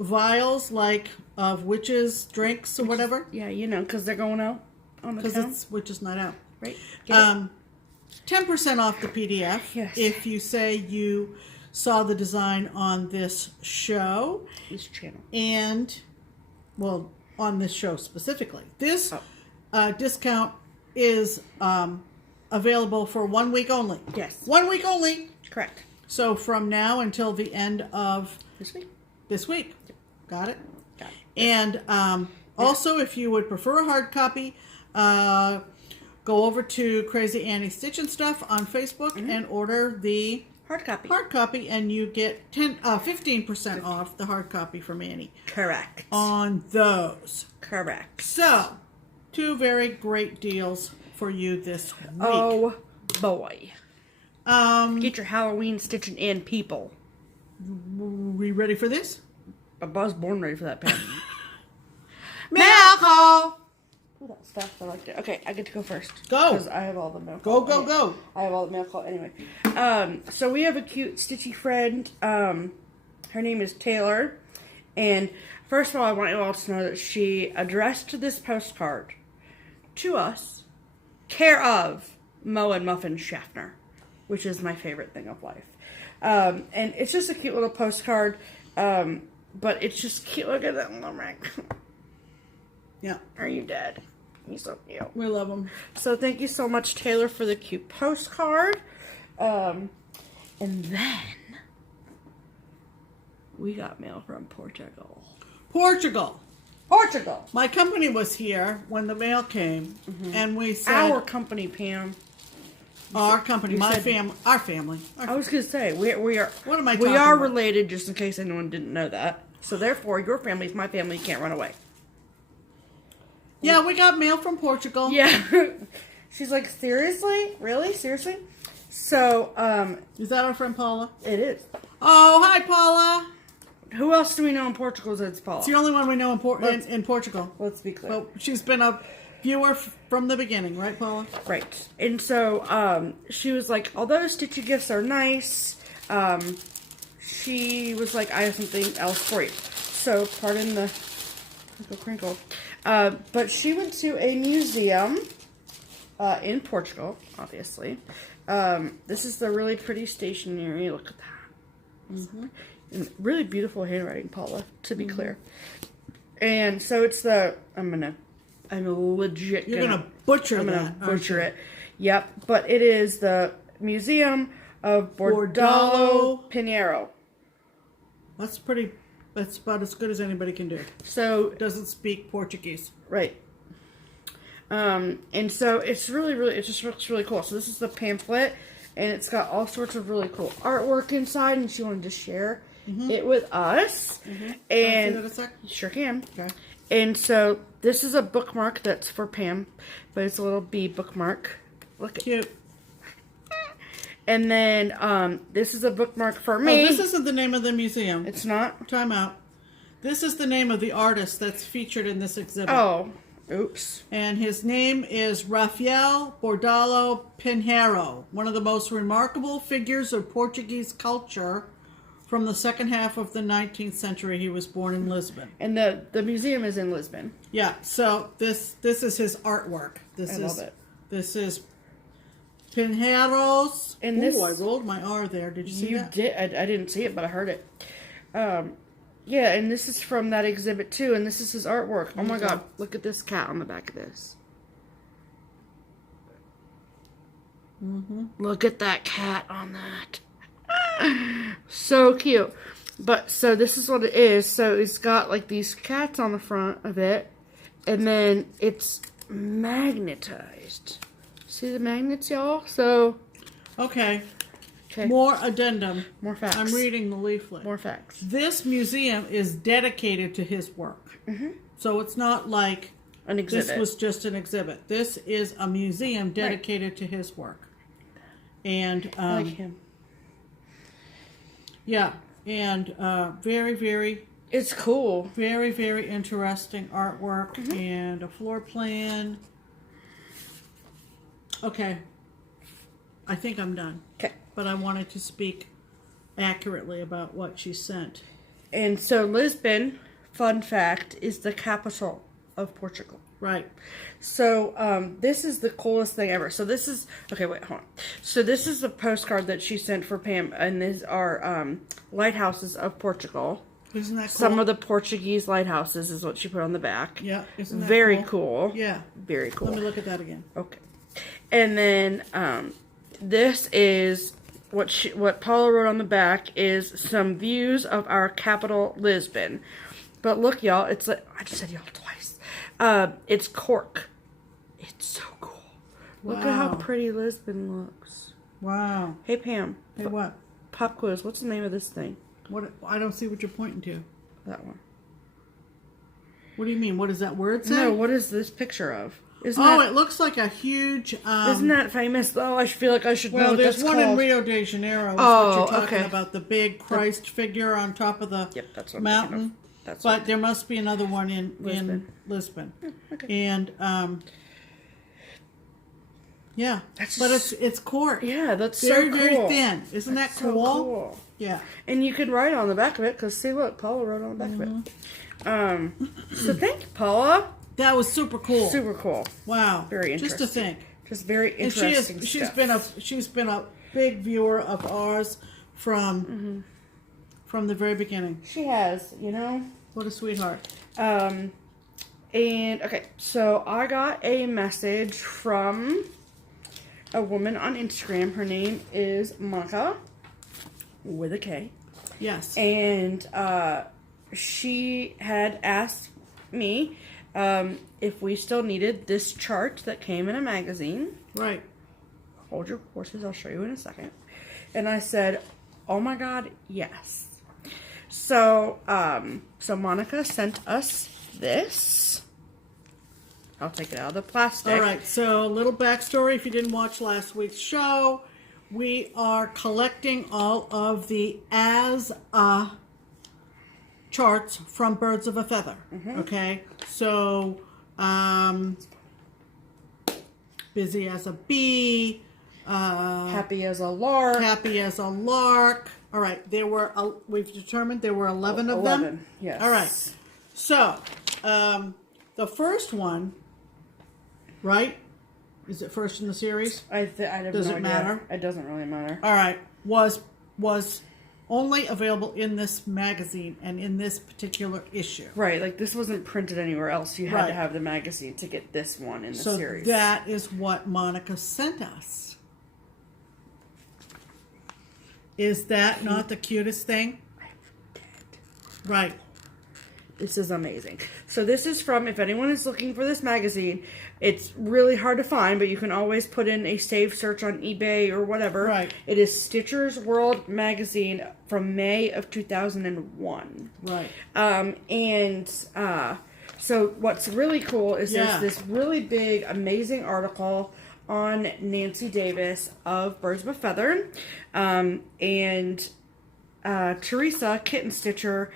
vials, like of witches' drinks or whatever. Yeah, because they're going out. on the because town. we're just not out. Right. 10% off the PDF Yes. if you say you saw the design on this show. This channel. And, well, on this show specifically. This discount is available for 1 week only. Yes. 1 week only. Correct. So from now until the end of This week. Got it? Got it. And also, if you would prefer a hard copy, go over to Crazy Annie Stitchin' Stuff on Facebook and order the Hard copy. and you get 15% off the hard copy from Annie. Correct. On those. Correct. So, 2 very great deals for you this week. Oh, boy. Get your Halloween stitching in, people. We ready for this? I was born ready for that, Pam. Mail call! Ooh, that stuff, I liked it. Okay, I get to go first. Go. Because I have all the mail Go, call. go, go. I have all the mail call anyway. So we have a cute stitchy friend. Her name is Taylor. And first of all, I want you all to know that she addressed this postcard to us, care of Mo and Muffin Schaffner, which is my favorite thing of life. And it's just a cute little postcard, but it's just cute. Look at that limerick. Yeah. Are you dead? He's so cute. We love them. So thank you so much, Taylor, for the cute postcard. And then we got mail from Portugal. Portugal. My company was here when the mail came, and we said... Our company, Pam. Our company, our family. I was going to say, we are... What am I We talking are about? related, just in case anyone didn't know that. So therefore, your family is my family. You can't run away. Yeah, we got mail from Portugal. Yeah. She's like, seriously? Really? Seriously? So, Is that our friend Paula? it is. Oh, hi, Paula. Who else do we know in Portugal that's Paula? It's the only one we know in Portugal. Let's be clear. Well, she's been a viewer from the beginning, right, Paula? Right. And so, she was like, although stitchy gifts are nice, she was like, I have something else for you. So, pardon the crinkle. But she went to a museum in Portugal, obviously. This is the really pretty stationery. Look at that. And really beautiful handwriting, Paula, to be clear. And so it's the... I'm legit You're gonna butcher that, aren't butcher you? it. Yep. But it is the Museum of Bordalo Pinheiro. That's about as good as anybody can do. So... Doesn't speak Portuguese. Right. And so it's really, it just looks really cool. So this is the pamphlet, and it's got all sorts of really cool artwork inside, and she wanted to share it with us. Can I And see that a sec? you sure can. Okay. And so this is a bookmark that's for Pam, but it's a little bee bookmark. Look at Cute. And then this is a bookmark for me. Oh, this isn't the name of the museum. It's not? Time out. This is the name of the artist that's featured in this exhibit. Oh, oops. And his name is Rafael Bordalo Pinheiro, one of the most remarkable figures of Portuguese culture from the second half of the 19th century. He was born in Lisbon. And the museum is in Lisbon. Yeah, so this is his artwork. I love it. This is Pinheiro's. And Ooh, this- I rolled my R there. Did you see You that? did. I didn't see it, but I heard it. Yeah, and this is from that exhibit too, and this is his artwork. Oh my god, look at this cat on the back of this. Look at that cat on that. So cute. But, so this is what it is. So it's got like these cats on the front of it, and then it's magnetized. See the magnets, y'all? So, Okay. okay. More addendum. More facts. I'm reading the leaflet. More facts. This museum is dedicated to his work. So it's not like An exhibit. this was just an exhibit. This is a museum dedicated to his work. And I like him. yeah, and very, very, It's cool. very, very interesting artwork and a floor plan. Okay, I think I'm done. Okay. But I wanted to speak accurately about what she sent. And so Lisbon, fun fact, is the capital of Portugal. Right. So, this is the coolest thing ever. So this is, okay, wait, hold on. So this is a postcard that she sent for Pam, and these are lighthouses of Portugal. Isn't that cool? Some of the Portuguese lighthouses is what she put on the back. Yeah, isn't that very cool? Yeah. Very cool. Let me look at that again. Okay. And then this is what Paula wrote on the back is some views of our capital, Lisbon. But look, y'all, it's like, I just said y'all twice. It's cork. It's so cool. Look at how pretty Lisbon looks. Wow. Hey, Pam. Hey, what? Pop quiz. What's the name of this thing? What? I don't see what you're pointing to. That one. What do you mean? What does that word say? No, what is this picture of? It looks like a huge... isn't that famous? Oh, I feel like I should know what that's called. Well, there's one in Rio de Janeiro. Oh, what you're talking okay. about, the big Christ figure on top of the that's what mountain. But there must be another one in Lisbon. Okay. And, yeah. But it's cork. Yeah, that's very, so cool. very thin. Isn't that cool? So cool? Yeah. And you can write on the back of it, because see, look, Paula wrote on the back of it. So thank you, Paula. That was super cool. Super cool. Wow. Very interesting. Just to think. Just very interesting. And she's been a big viewer of ours from the very beginning. She has, you know. What a sweetheart. And okay, so I got a message from a woman on Instagram. Her name is Monica with a K. Yes. And she had asked me if we still needed this chart that came in a magazine. Right. Hold your horses, I'll show you in a second. And I said, oh my God, yes. So, so Monica sent us this. I'll take it out of the plastic. All right, so a little backstory if you didn't watch last week's show. We are collecting all of the charts from Birds of a Feather. Okay, so Busy as a Bee, Happy as a Lark. Happy as a Lark. All right, we've determined there were 11 of them. 11, yes. All right, so the first one, right? Is it first in the series? I have Does no it idea. matter? It doesn't really matter. All right, was only available in this magazine and in this particular issue. Right, like this wasn't printed anywhere else. You had to Right. have the magazine to get this one in the So series. that is what Monica sent us. Is that not the cutest thing? Right. This is amazing. So this is from, if anyone is looking for this magazine, it's really hard to find, but you can always put in a save search on eBay or whatever. Right. It is Stitcher's World magazine from May of 2001. Right. So what's really cool is Yeah. there's this really big, amazing article on Nancy Davis of Birds of a Feather. Teresa, Kitten Stitcher,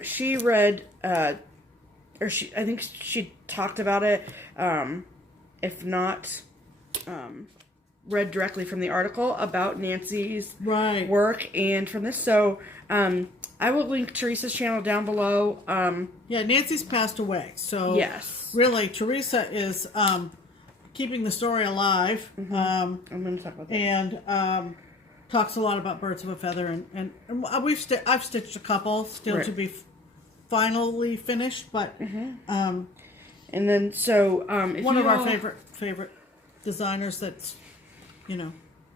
she read, I think she talked about it, if not, read directly from the article about Nancy's Right. work and from this. So, I will link Teresa's channel down below. Yeah, Nancy's passed away. So Yes. really, Teresa is keeping the story alive. I'm going to talk about that. And talks a lot about Birds of a Feather, and I've stitched a couple still to be finally finished, but And then so if one you of our all- favorite designers. That's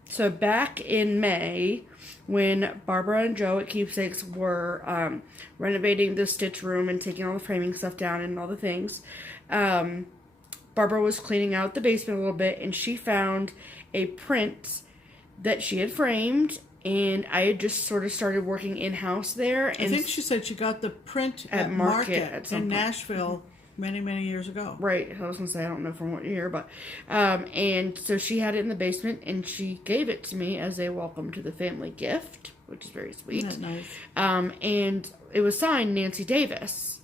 So back in May, when Barbara and Joe at Keepsakes were renovating the stitch room and taking all the framing stuff down and all the things, Barbara was cleaning out the basement a little bit, and she found a print that she had framed, and I had just sort of started working in-house there. And I think she said she got the print At at Market Market at some in point. Nashville many years ago. Right, I was going to say, I don't know from what year, but, and so she had it in the basement, and she gave it to me as a welcome to the family gift, which is very sweet. Isn't that nice? And it was signed Nancy Davis.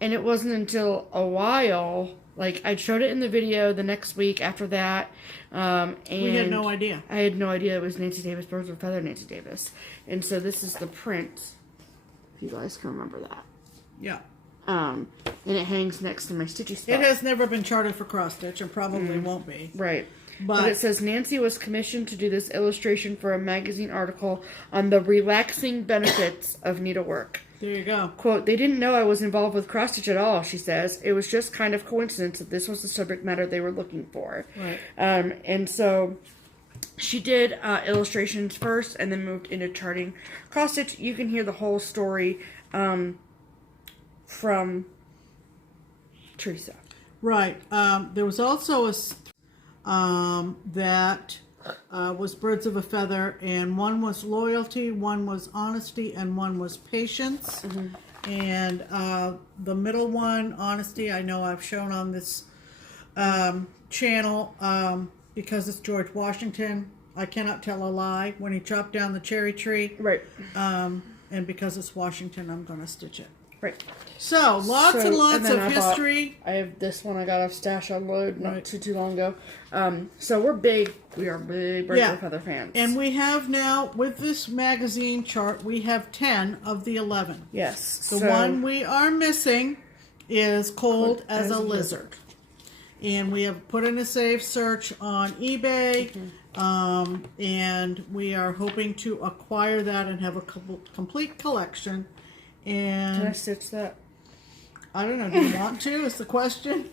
And it wasn't until a while, like, I showed it in the video the next week after that, and We had no idea. I had no idea it was Nancy Davis, Birds of a Feather Nancy Davis. And so this is the print, if you guys can remember that. Yeah. And it hangs next to my stitchy spot. It has never been charted for cross stitch and probably won't be. Right. But it says Nancy was commissioned to do this illustration for a magazine article on the relaxing benefits of needlework. There you go. Quote, they didn't know I was involved with cross stitch at all, she says. It was just kind of coincidence that this was the subject matter they were looking for. Right. And so she did illustrations first and then moved into charting cross stitch. You can hear the whole story from Teresa. Right. There was also a that was Birds of a Feather, and one was loyalty, one was honesty, and one was patience. And the middle one, honesty, I know I've shown on this channel because it's George Washington. I cannot tell a lie when he chopped down the cherry tree. Right. And because it's Washington, I'm going to stitch it. Right. So, lots and lots of history. I have this one I got off Stash Unload not too long ago. So we are big Birds of a Feather fans. And we have now, with this magazine chart, we have 10 of the 11. Yes. The one we are missing is Cold as a Lizard. And we have put in a save search on eBay. And we are hoping to acquire that and have a complete collection. And can I stitch that? I don't know. Do you want to? Is the question.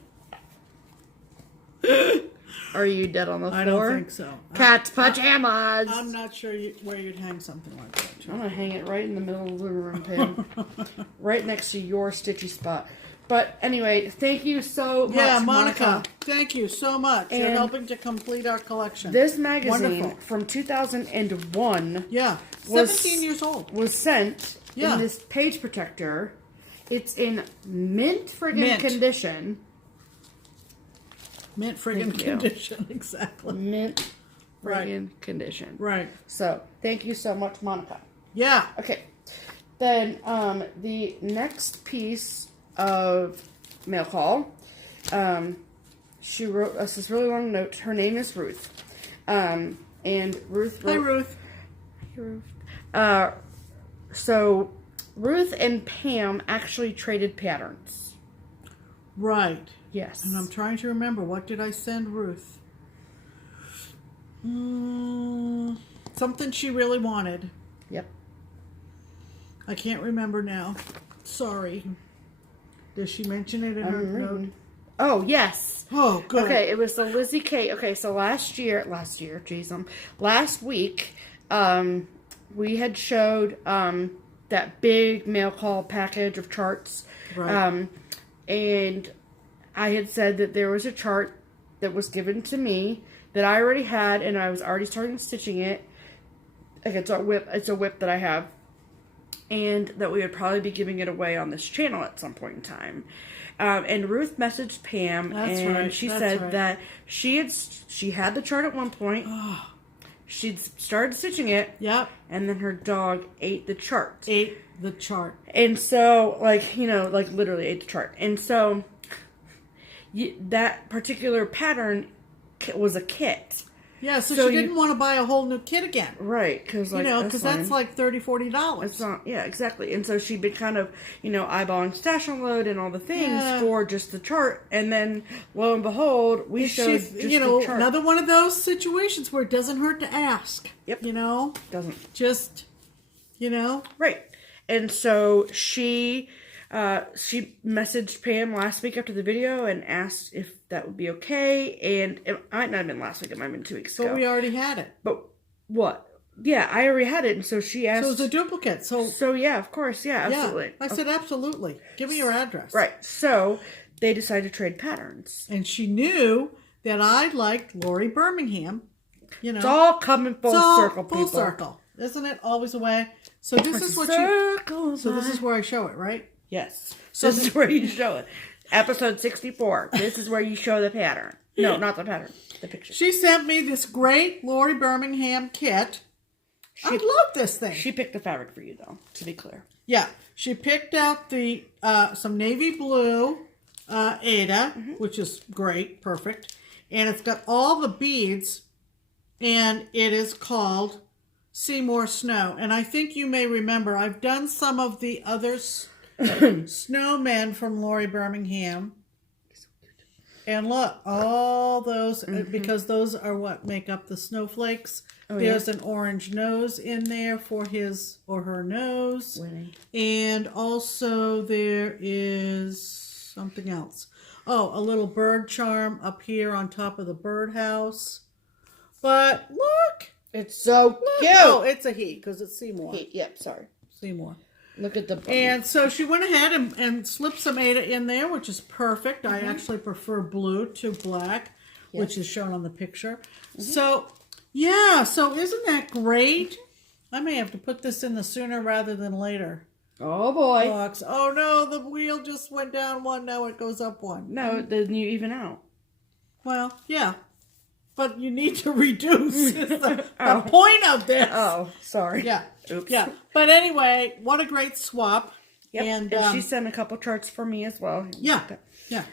Are you dead on the floor? I don't think so. Cat's pajamas. I'm not sure where you'd hang something like that. I'm gonna hang it right in the middle of the living room, Pam, right next to your stitchy spot. But anyway, thank you so much, Monica. Thank you so much. You're helping to complete our collection. This magazine from 2001. Yeah, 17 years old. Was sent in this page protector. It's in mint friggin' condition. Mint friggin' condition, exactly. Mint friggin' condition. Right. So, thank you so much, Monica. Yeah. Okay. Then, the next piece of mail call, she wrote us this really long note. Her name is Ruth. And Ruth wrote... Hi, Ruth. Hi, Ruth. So, Ruth and Pam actually traded patterns. Right. Yes. And I'm trying to remember, what did I send Ruth? Something she really wanted. Yep. I can't remember now. Sorry. Does she mention it in her note? Oh, yes. Oh, good. Okay, it was the Lizzie K. Okay, so last week, we had showed that big mail call package of charts. Right. And I had said that there was a chart that was given to me that I already had, and I was already starting stitching it. Like it's a whip that I have. And that we would probably be giving it away on this channel at some point in time. And Ruth messaged Pam, she said that she had the chart at one point. Oh. She'd started stitching it. Yep. And then her dog ate the chart. And so, literally ate the chart. And so, that particular pattern was a kit. Yeah, so she didn't want to buy a whole new kit again. Right, because that's like $30, $40. It's not, exactly. And so she'd been kind of, eyeballing Stash Unload and all the things for just the chart. And then, lo and behold, we showed just the chart. Another one of those situations where it doesn't hurt to ask. Yep. Doesn't. Just, Right. And so she messaged Pam last week after the video and asked if that would be okay. And it might not have been last week. It might have been 2 weeks ago. But we already had it. But what? Yeah, I already had it. And so she asked. So it's a duplicate. So yeah, of course. Yeah, absolutely. Yeah, I said absolutely. Give me your address. Right. So they decided to trade patterns. And she knew that I liked Lori Birmingham. It's all coming full circle, people. Full circle. Isn't it always a way? So this is what this is where I show it, right? Yes. So this is where you show it. Episode 64. This is where you show the pattern. No, not the pattern. The picture. She sent me this great Lori Birmingham kit. I love this thing. She picked the fabric for you, though, to be clear. Yeah. She picked out the some navy blue Ada, which is great. Perfect. And it's got all the beads, and it is called Seymour Snow. And I think you may remember, I've done some of the others Snowmen from Lori Birmingham. And look, all those, because those are what make up the snowflakes. Oh, There's an orange nose in there for his or her nose. Winnie. And also there is something else. Oh, a little bird charm up here on top of the birdhouse. But look. It's so cute. Oh, it's a he because it's Seymour. Yep, sorry. Seymour. Look at the bunny. And so she went ahead and slipped some Ada in there, which is perfect. I actually prefer blue to black, which is shown on the picture. So, yeah, so isn't that great? I may have to put this in the sooner rather than later Oh, boy. box. Oh, no, the wheel just went down one. Now it goes up one. No, then you even out. Well, yeah. But you need to reduce. Is the point of this. Oh, sorry. Yeah. Oops. Yeah. But anyway, what a great swap. Yep. And, she sent a couple charts for me as well. Yeah. Yeah.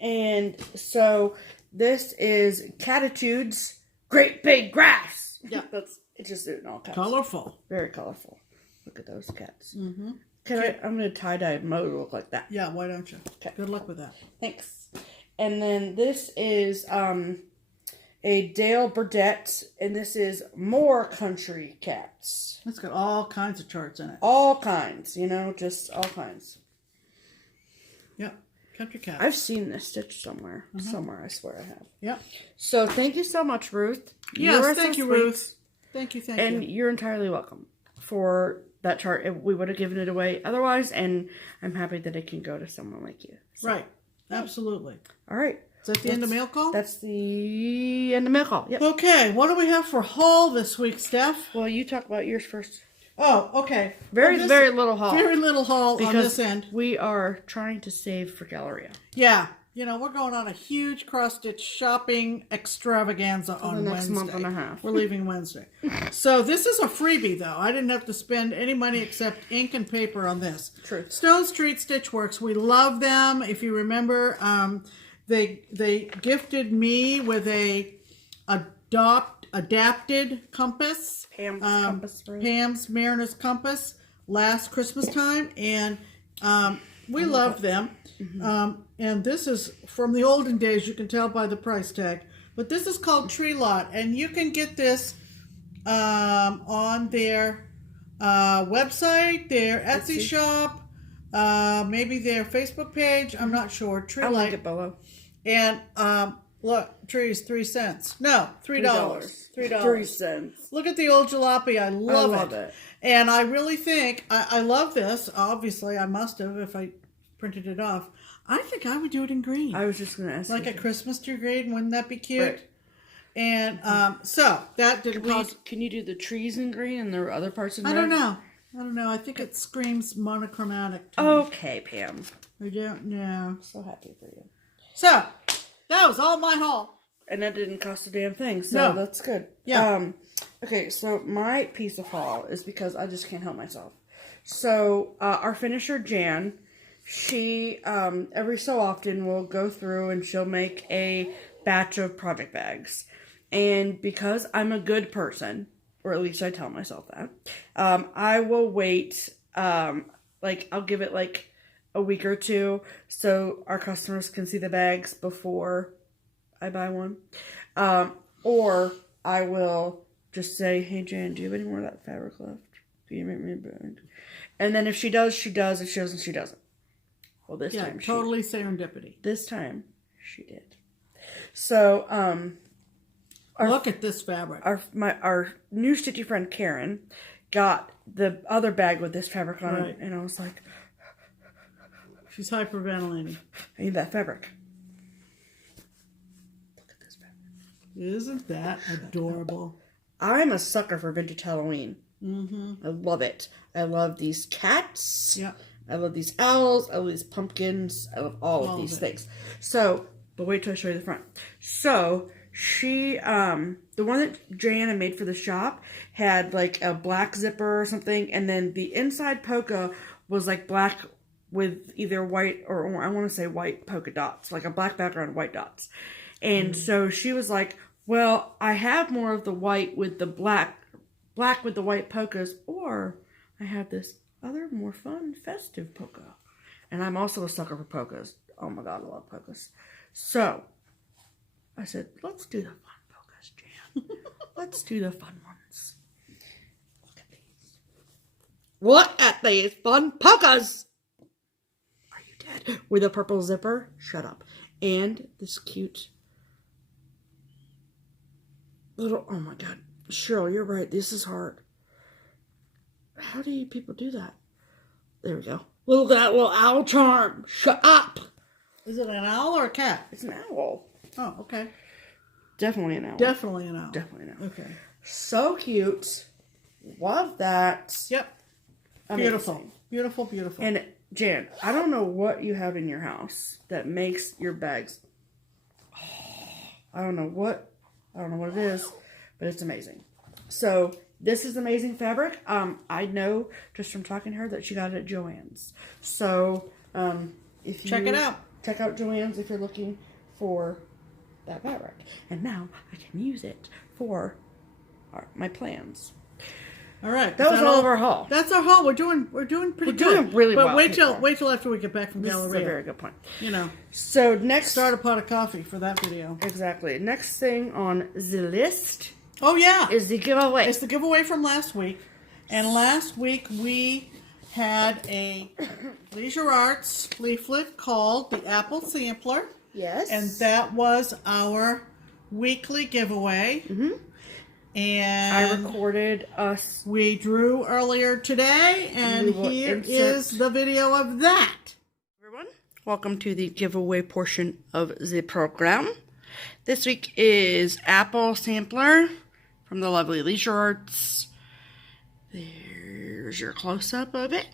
And so this is Catitudes Great Big Grass. Yeah. It's just in all caps. Colorful. Very colorful. Look at those cats. Mm-hmm. I'm going to tie-dye mode to look like that. Yeah, why don't you? Okay. Good luck with that. Thanks. And then this is a Dale Burdette, and this is More Country Cats. It's got all kinds of charts in it. All kinds, just all kinds. Yeah, country cat. I've seen this stitch somewhere. Somewhere, I swear I have. Yeah. So thank you so much, Ruth. Yes, thank you, Ruth. Thank you, And you're entirely welcome for that chart. We would have given it away otherwise, and I'm happy that it can go to someone like you. So. Right, absolutely. All right. Is that the end of mail call? That's the end of mail call. Yep. Okay, what do we have for haul this week, Steph? Well, you talk about yours first. Oh, okay. Very little haul. Very little haul on this end. We are trying to save for Galleria. Yeah. We're going on a huge cross-stitch shopping extravaganza on the next Wednesday. month and a half. We're leaving Wednesday. So this is a freebie, though. I didn't have to spend any money except ink and paper on this. True. Stone Street Stitchworks. We love them. If you remember, they gifted me with a adapted compass. Pam's compass. Right? Pam's Mariner's Compass last Christmas time, and we love them. And this is from the olden days. You can tell by the price tag. But this is called Tree Lot, and you can get this on their website, their Etsy shop, maybe their Facebook page. I'm not sure. Tree I'll Lot. link it below. And look, trees, 3 cents. No, $3. $3. 3 cents. Look at the old jalopy. I love it. And I really think, I love this. Obviously, I must have if I printed it off. I think I would do it in green. I was just going to ask like you. A Christmas tree green. Wouldn't that be cute? Right. And so that didn't cost. Can you do the trees in green and the other parts in red? I don't know. I think it screams monochromatic to me. Okay, Pam. I don't know. So happy for you. So that was all my haul. And that didn't cost a damn thing, so No. that's good. Yeah. Okay, so my piece of haul is because I just can't help myself. So our finisher, Jan, she every so often will go through and she'll make a batch of project bags. And because I'm a good person, or at least I tell myself that, I will wait, I'll give it a week or two so our customers can see the bags before I buy one. Or I will just say, hey Jan, do you have any more of that fabric left? Can you make me a bag? And then if she does, she does. If she doesn't, she doesn't. Well, this time totally serendipity. This time she did. So, look at this fabric. Our new stitchy friend Karen got the other bag with this fabric on it, and I was like, she's hyperventilating. I need that fabric. Look at this fabric. Isn't that adorable? I'm a sucker for vintage Halloween. Mm-hmm. I love it. I love these cats. Yeah. I love these owls. I love these pumpkins. I love all of these things. So, but wait till I show you the front. So, she, the one that Joanna made for the shop had a black zipper or something, and then the inside polka was black with either white or I want to say white polka dots, a black background, white dots. And so she was like, well, I have more of the white with the black with the white polkas, or I have this other more fun, festive polka. And I'm also a sucker for polkas. Oh my God, I love polkas. So, I said, let's do the fun polkas, Jan. Let's do the fun ones. Look at these. Look at these fun polkas! Are you dead? With a purple zipper? Shut up. And this cute little, oh my God. Cheryl, you're right. This is hard. How do you people do that? There we go. Look at that little owl charm. Shut up. Is it an owl or a cat? It's an owl. Oh, okay. Definitely an owl. Definitely an owl. Definitely an owl. Okay. So cute. Love that. Yep. Amazing. Beautiful. Beautiful, beautiful. And Jan, I don't know what you have in your house that makes your bags. I don't know what it is, but it's amazing. So this is amazing fabric. I know just from talking to her that she got it at Joann's. So if you check it out. Check out Joann's if you're looking for that fabric. And now I can use it for my plans. All right. That was all of our haul. That's our haul. We're doing pretty good. We're doing really well. But wait till after we get back from Galleria. This is a very good point. You know. So next, start a pot of coffee for that video. Exactly. Next thing on the list. Oh yeah. Is the giveaway. It's the giveaway from last week. And last week we had a Leisure Arts leaflet called the Apple Sampler. Yes. And that was our weekly giveaway. Mm-hmm. And I recorded us. We drew earlier today, and here is the video of that. Everyone, welcome to the giveaway portion of the program. This week is Apple Sampler from the lovely Leisure Arts. There's your close-up of it.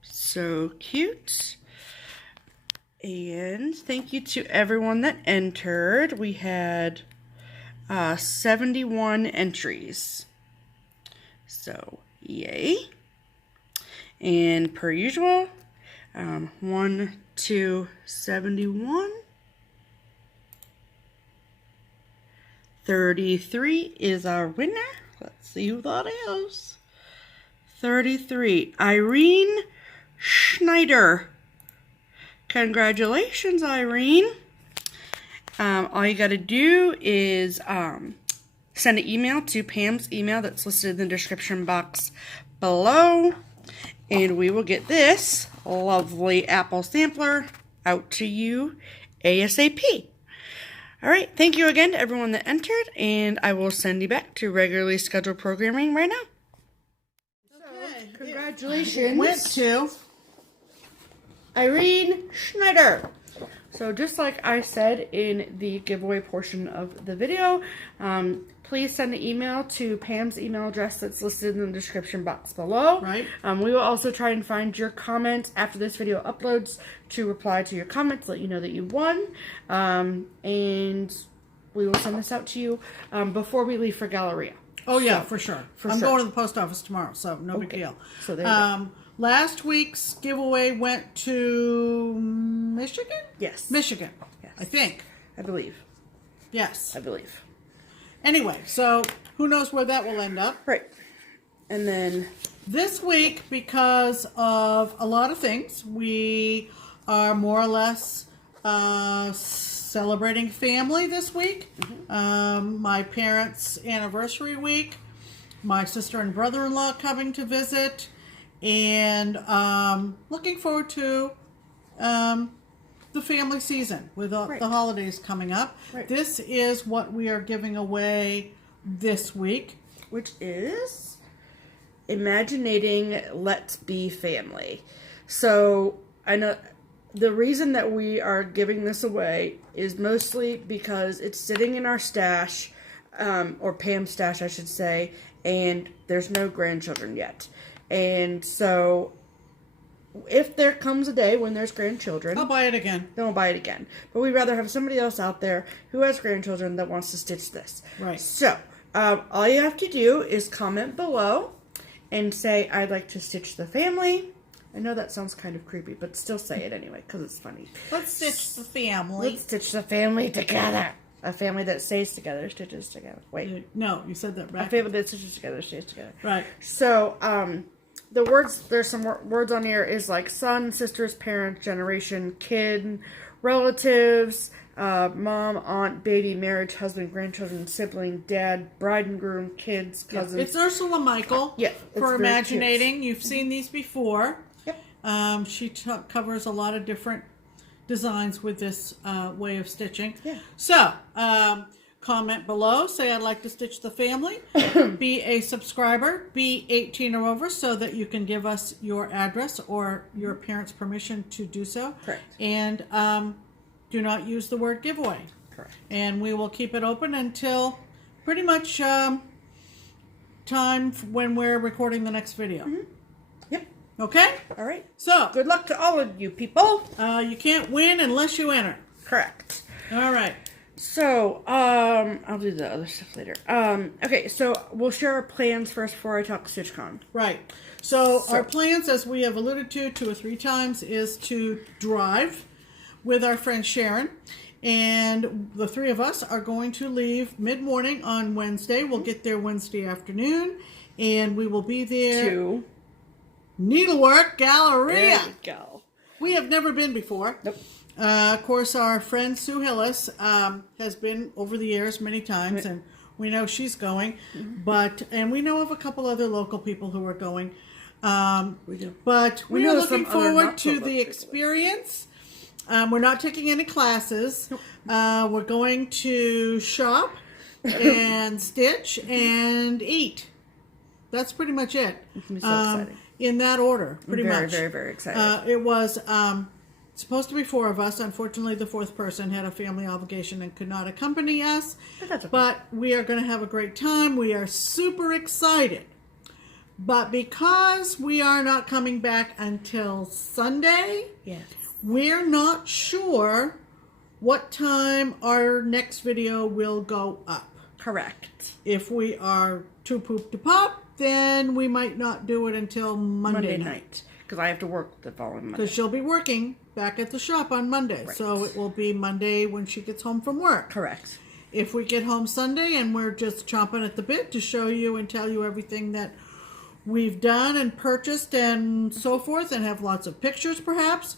So cute. And thank you to everyone that entered. We had 71 entries. So, yay. And per usual, 1, 2, 71. 33 is our winner. Let's see who that is. 33, Irene Schneider. Congratulations, Irene. All you got to do is send an email to Pam's email that's listed in the description box below, and we will get this lovely Apple Sampler out to you ASAP. All right, thank you again to everyone that entered, and I will send you back to regularly scheduled programming right now. Okay. Congratulations. It went to Irene Schneider. So just like I said in the giveaway portion of the video, please send an email to Pam's email address that's listed in the description box below. Right. We will also try and find your comments after this video uploads to reply to your comments, let you know that you won. And we will send this out to you before we leave for Galleria. Oh yeah, for sure. I'm going to the post office tomorrow, so no big deal. So there you go. Last week's giveaway went to Michigan? Yes. Michigan. Yes. I think. I believe. Yes. I believe. Anyway, so who knows where that will end up. Right. And then this week, because of a lot of things, we are more or less celebrating family this week. Mm-hmm. My parents' anniversary week. My sister and brother-in-law coming to visit. And looking forward to the family season with the holidays coming up. Right. This is what we are giving away this week, which is Imaginating Let's Be Family. So I know the reason that we are giving this away is mostly because it's sitting in our stash, or Pam's stash I should say, and there's no grandchildren yet. And so, if there comes a day when there's grandchildren, I'll buy it again. Then we'll buy it again. But we'd rather have somebody else out there who has grandchildren that wants to stitch this. Right. So, all you have to do is comment below and say, I'd like to stitch the family. I know that sounds kind of creepy, but still say it anyway, because it's funny. Let's stitch the family. Let's stitch the family together. A family that stays together, stitches together. Wait. No, you said that right. A family that stitches together, stays together. Right. So, the words, there's some words on here is like son, sisters, parents, generation, kid, relatives, mom, aunt, baby, marriage, husband, grandchildren, sibling, dad, bride and groom, kids, cousins. It's Ursula Michael for Imaginating. You've seen these before. Yep. She covers a lot of different designs with this way of stitching. Yeah. So, comment below. Say I'd like to stitch the family. Be a subscriber. Be 18 or over so that you can give us your address or your parents' permission to do so. Correct. And do not use the word giveaway. Correct. And we will keep it open until pretty much time when we're recording the next video. Mm-hmm. Yep. Okay? All right. So, good luck to all of you people. You can't win unless you enter. Correct. All right. So, I'll do the other stuff later. Okay, so we'll share our plans first before I talk StitchCon. Right. So, our plans, as we have alluded to 2 or 3 times, is to drive with our friend Sharon. And the 3 of us are going to leave mid-morning on Wednesday. We'll get there Wednesday afternoon. And we will be there to Needlework Galleria. There we go. We have never been before. Nope. Of course, our friend Sue Hillis has been over the years many times, and we know she's going. And we know of a couple other local people who are going. We do. But we are looking forward to the experience. We're not taking any classes. Nope. We're going to shop and stitch and eat. That's pretty much it. It's going to be so exciting. In that order, pretty much. Very, very excited. It was supposed to be 4 of us. Unfortunately, the 4th person had a family obligation and could not accompany us. But we are going to have a great time. We are super excited. But because we are not coming back until Sunday, we're not sure what time our next video will go up. Correct. If we are too poop to pop, then we might not do it until Monday night. Because I have to work the following Monday. Because she'll be working back at the shop on Monday. Right. So it will be Monday when she gets home from work. Correct. If we get home Sunday and we're just chomping at the bit to show you and tell you everything that we've done and purchased and so forth, and have lots of pictures perhaps,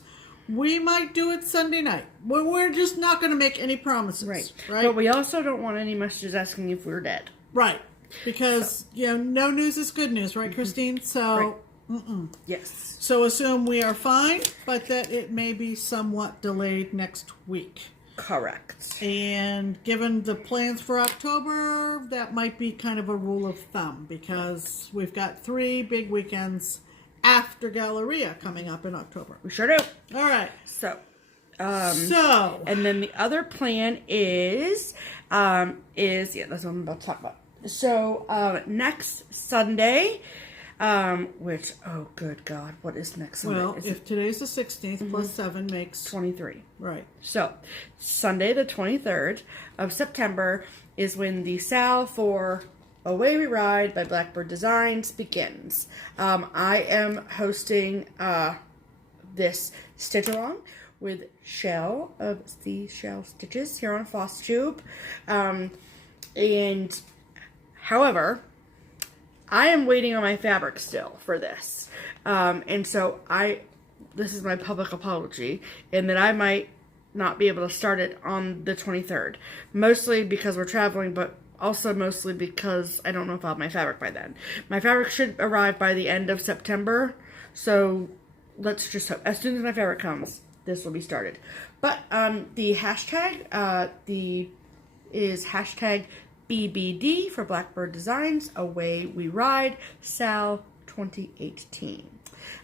we might do it Sunday night. We're just not going to make any promises. Right. Right. But we also don't want any messages asking if we're dead. Right. Because, no news is good news, right, Christine? So, yes. So assume we are fine, but that it may be somewhat delayed next week. Correct. And given the plans for October, that might be kind of a rule of thumb, because we've got 3 big weekends after Galleria coming up in October. We sure do. All right. So. And then the other plan is that's what I'm about to talk about. So, next Sunday, which, oh, good God, what is next Sunday? Well, if today's the 16th, plus 7 makes 23. Right. So, Sunday the 23rd of September is when the SAL for Away We Ride by Blackbird Designs begins. I am hosting this stitch-along with Shell of the Shell Stitches here on FlossTube. And however, I am waiting on my fabric still for this. And so this is my public apology, in that I might not be able to start it on the 23rd. Mostly because we're traveling, but also mostly because I don't know if I'll have my fabric by then. My fabric should arrive by the end of September, so let's just hope. As soon as my fabric comes, this will be started. But the hashtag is hashtag BBD for Blackbird Designs, Away We Ride SAL 2018.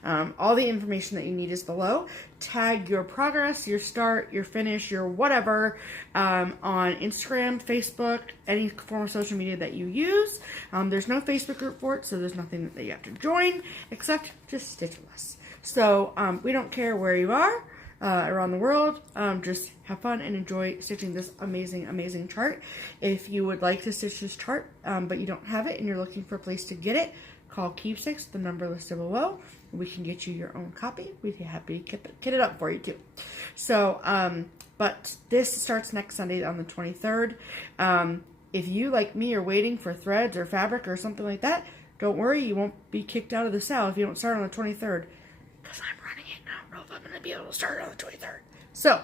All the information that you need is below. Tag your progress, your start, your finish, your whatever on Instagram, Facebook, any form of social media that you use. There's no Facebook group for it, so there's nothing that you have to join except just stitch with us. So we don't care where you are around the world. Just have fun and enjoy stitching this amazing, amazing chart. If you would like to stitch this chart, but you don't have it and you're looking for a place to get it, call Keepsakes, the number listed below. We can get you your own copy. We'd be happy to kit it up for you too. So, but this starts next Sunday on the 23rd. If you, like me, are waiting for threads or fabric or something like that, don't worry, you won't be kicked out of the SAL if you don't start on the 23rd. Because I'm running it, and I don't know if I'm going to be able to start on the 23rd. So,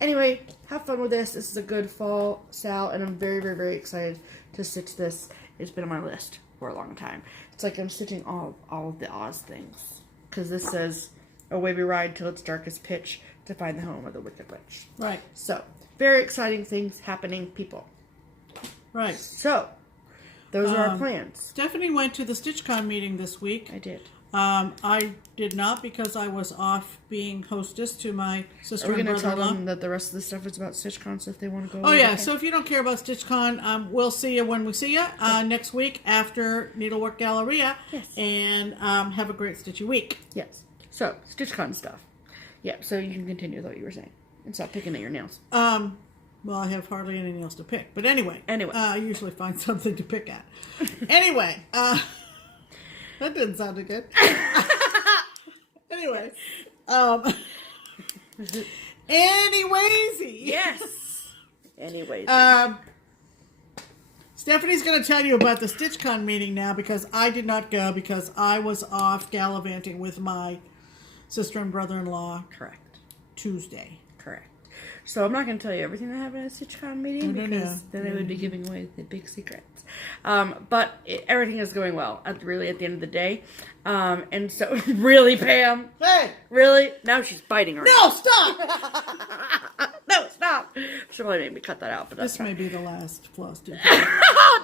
anyway, have fun with this. This is a good fall SAL, and I'm very, very, very excited to stitch this. It's been on my list for a long time. It's like I'm stitching all of the Oz things. Because this says, away we ride till it's darkest pitch to find the home of the Wicked Witch. Right. So, very exciting things happening, people. Right. So, those are our plans. Stephanie went to the StitchCon meeting this week. I did. I did not because I was off being hostess to my sister and brother-in-law. Are we going to tell them that the rest of the stuff is about StitchCon, so if they want to go? Oh, yeah. So if you don't care about StitchCon, we'll see you when we see you next week after Needlework Galleria. Yes. And have a great stitchy week. Yes. So, StitchCon stuff. Yeah, so you can continue with what you were saying. And stop picking at your nails. Well, I have hardly any nails to pick. But anyway. I usually find something to pick at. Anyway. That didn't sound good. Anyway. Anywaysy. Yes. Anyways. Stephanie's going to tell you about the StitchCon meeting now because I did not go because I was off gallivanting with my sister and brother-in-law. Correct. Tuesday. Correct. So I'm not going to tell you everything that happened at a StitchCon meeting because then I would be giving away the big secrets. But everything is going well, really, at the end of the day. And so, really, Pam? Hey! Really? Now she's biting her. No, stop! No, stop! She'll probably make me cut that out, but this may be the last FlossTube.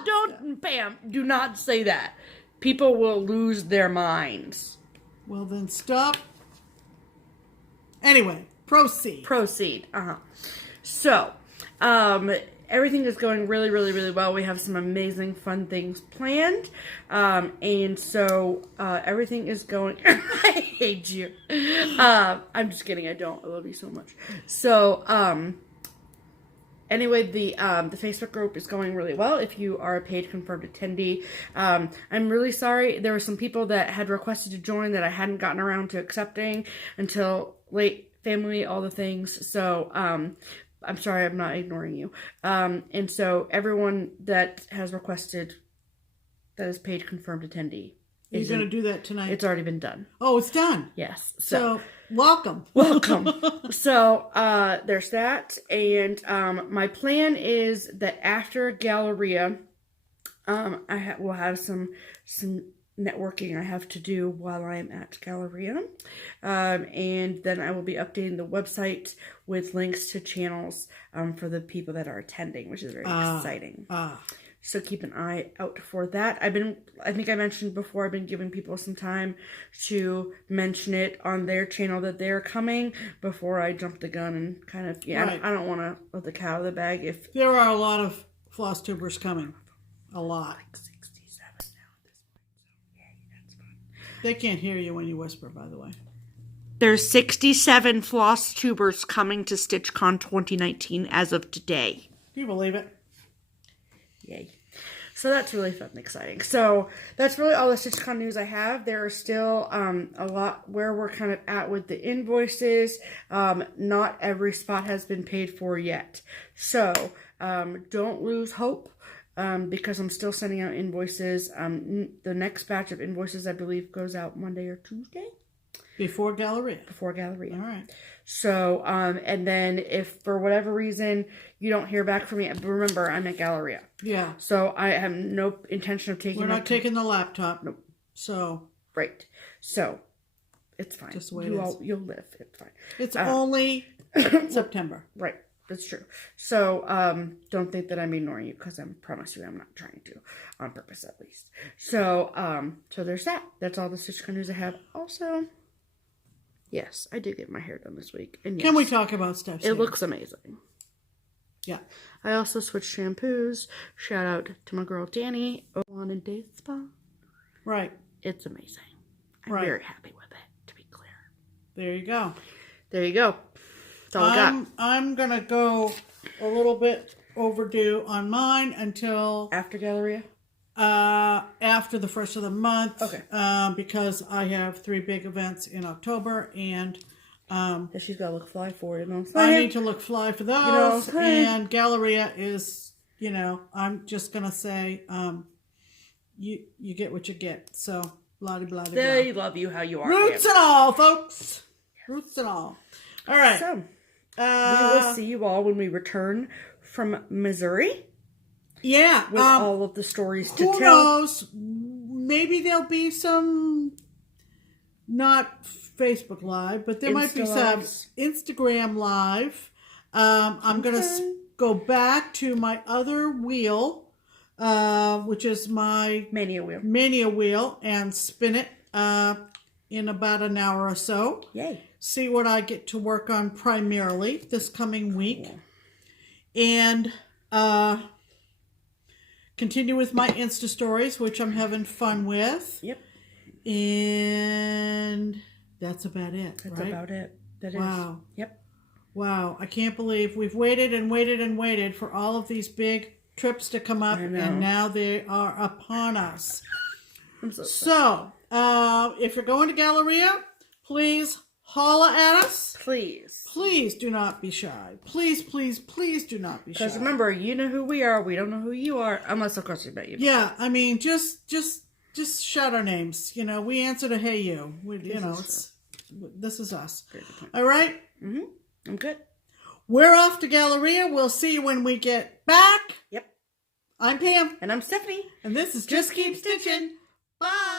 Don't, Pam, do not say that. People will lose their minds. Well, then stop. Anyway. Proceed. So, everything is going really, really, really well. We have some amazing, fun things planned. And so, everything is going... I hate you. I'm just kidding. I don't. I love you so much. So, anyway, the Facebook group is going really well. If you are a paid confirmed attendee, I'm really sorry. There were some people that had requested to join that I hadn't gotten around to accepting until late. Family, all the things. So, I'm sorry, I'm not ignoring you. And so everyone that has requested that is paid confirmed attendee. You're going to do that tonight? It's already been done. Oh, it's done? Yes. So welcome. So, there's that. And, my plan is that after Galleria, we'll have some networking I have to do while I'm at Galleria. And then I will be updating the website with links to channels for the people that are attending, which is very exciting. So keep an eye out for that. I think I mentioned before, I've been giving people some time to mention it on their channel that they're coming before I jump the gun and kind of, I don't want to let the cat out of the bag. If there are a lot of FlossTubers coming. A lot. Like 67 now at this point. So, yay, that's fun. They can't hear you when you whisper, by the way. There's 67 FlossTubers coming to StitchCon 2019 as of today. Can you believe it? Yay. So that's really fun and exciting. So that's really all the StitchCon news I have. There are still a lot where we're kind of at with the invoices. Not every spot has been paid for yet. So don't lose hope. Because I'm still sending out invoices. The next batch of invoices, I believe, goes out Monday or Tuesday. Before Galleria. Before Galleria. All right. So, and then if for whatever reason you don't hear back from me, remember, I'm at Galleria. Yeah. So I have no intention of taking... We're not taking the laptop. Nope. So... Right. So, it's fine. Just the way it is. You'll live. It's fine. It's only September. Right. That's true. So, don't think that I'm ignoring you, because I promise you I'm not trying to, on purpose at least. So, so there's that. That's all the StitchCon news I have. Also, yes, I did get my hair done this week. And yes, can we talk about Steph's hair? It looks amazing. Yeah. I also switched shampoos. Shout out to my girl Danny, Olan and Day Spa. Right. It's amazing. I'm very happy with it, to be clear. There you go. There you go. That's all I got. I'm going to go a little bit overdue on mine until... After Galleria? After the first of the month. Okay. Because I have 3 big events in October, and... that she's got to look fly for it. I need to look fly for those. And Galleria is, I'm just going to say, you get what you get. So, blah, blah, blah. They love you how you are. Roots and all, folks. Roots and all. All right. So, we will see you all when we return from Missouri. Yeah. With all of the stories to tell. Who knows? Maybe there'll be some, not Facebook Live, but there might be some Instagram Live. I'm going to go back to my other wheel, which is my Mania wheel, and spin it in about an hour or so. Yay. See what I get to work on primarily this coming week. Cool. And continue with my Insta stories, which I'm having fun with. Yep. And that's about it. That's about it. That is. Wow. Yep. Wow. I can't believe we've waited and waited and waited for all of these big trips to come up, and now they are upon us. I'm so if you're going to Galleria, please holla at us. Please. Please do not be shy. Please, please, please do not be shy. Because remember, you know who we are. We don't know who you are. Unless, of course, we bet you. Yeah, I mean, just shout our names. You know, we answer to hey you. This is us. All right? Mm-hmm. I'm good. We're off to Galleria. We'll see you when we get back. Yep. I'm Pam. And I'm Stephanie. And this is Just Keep Stitching. Bye.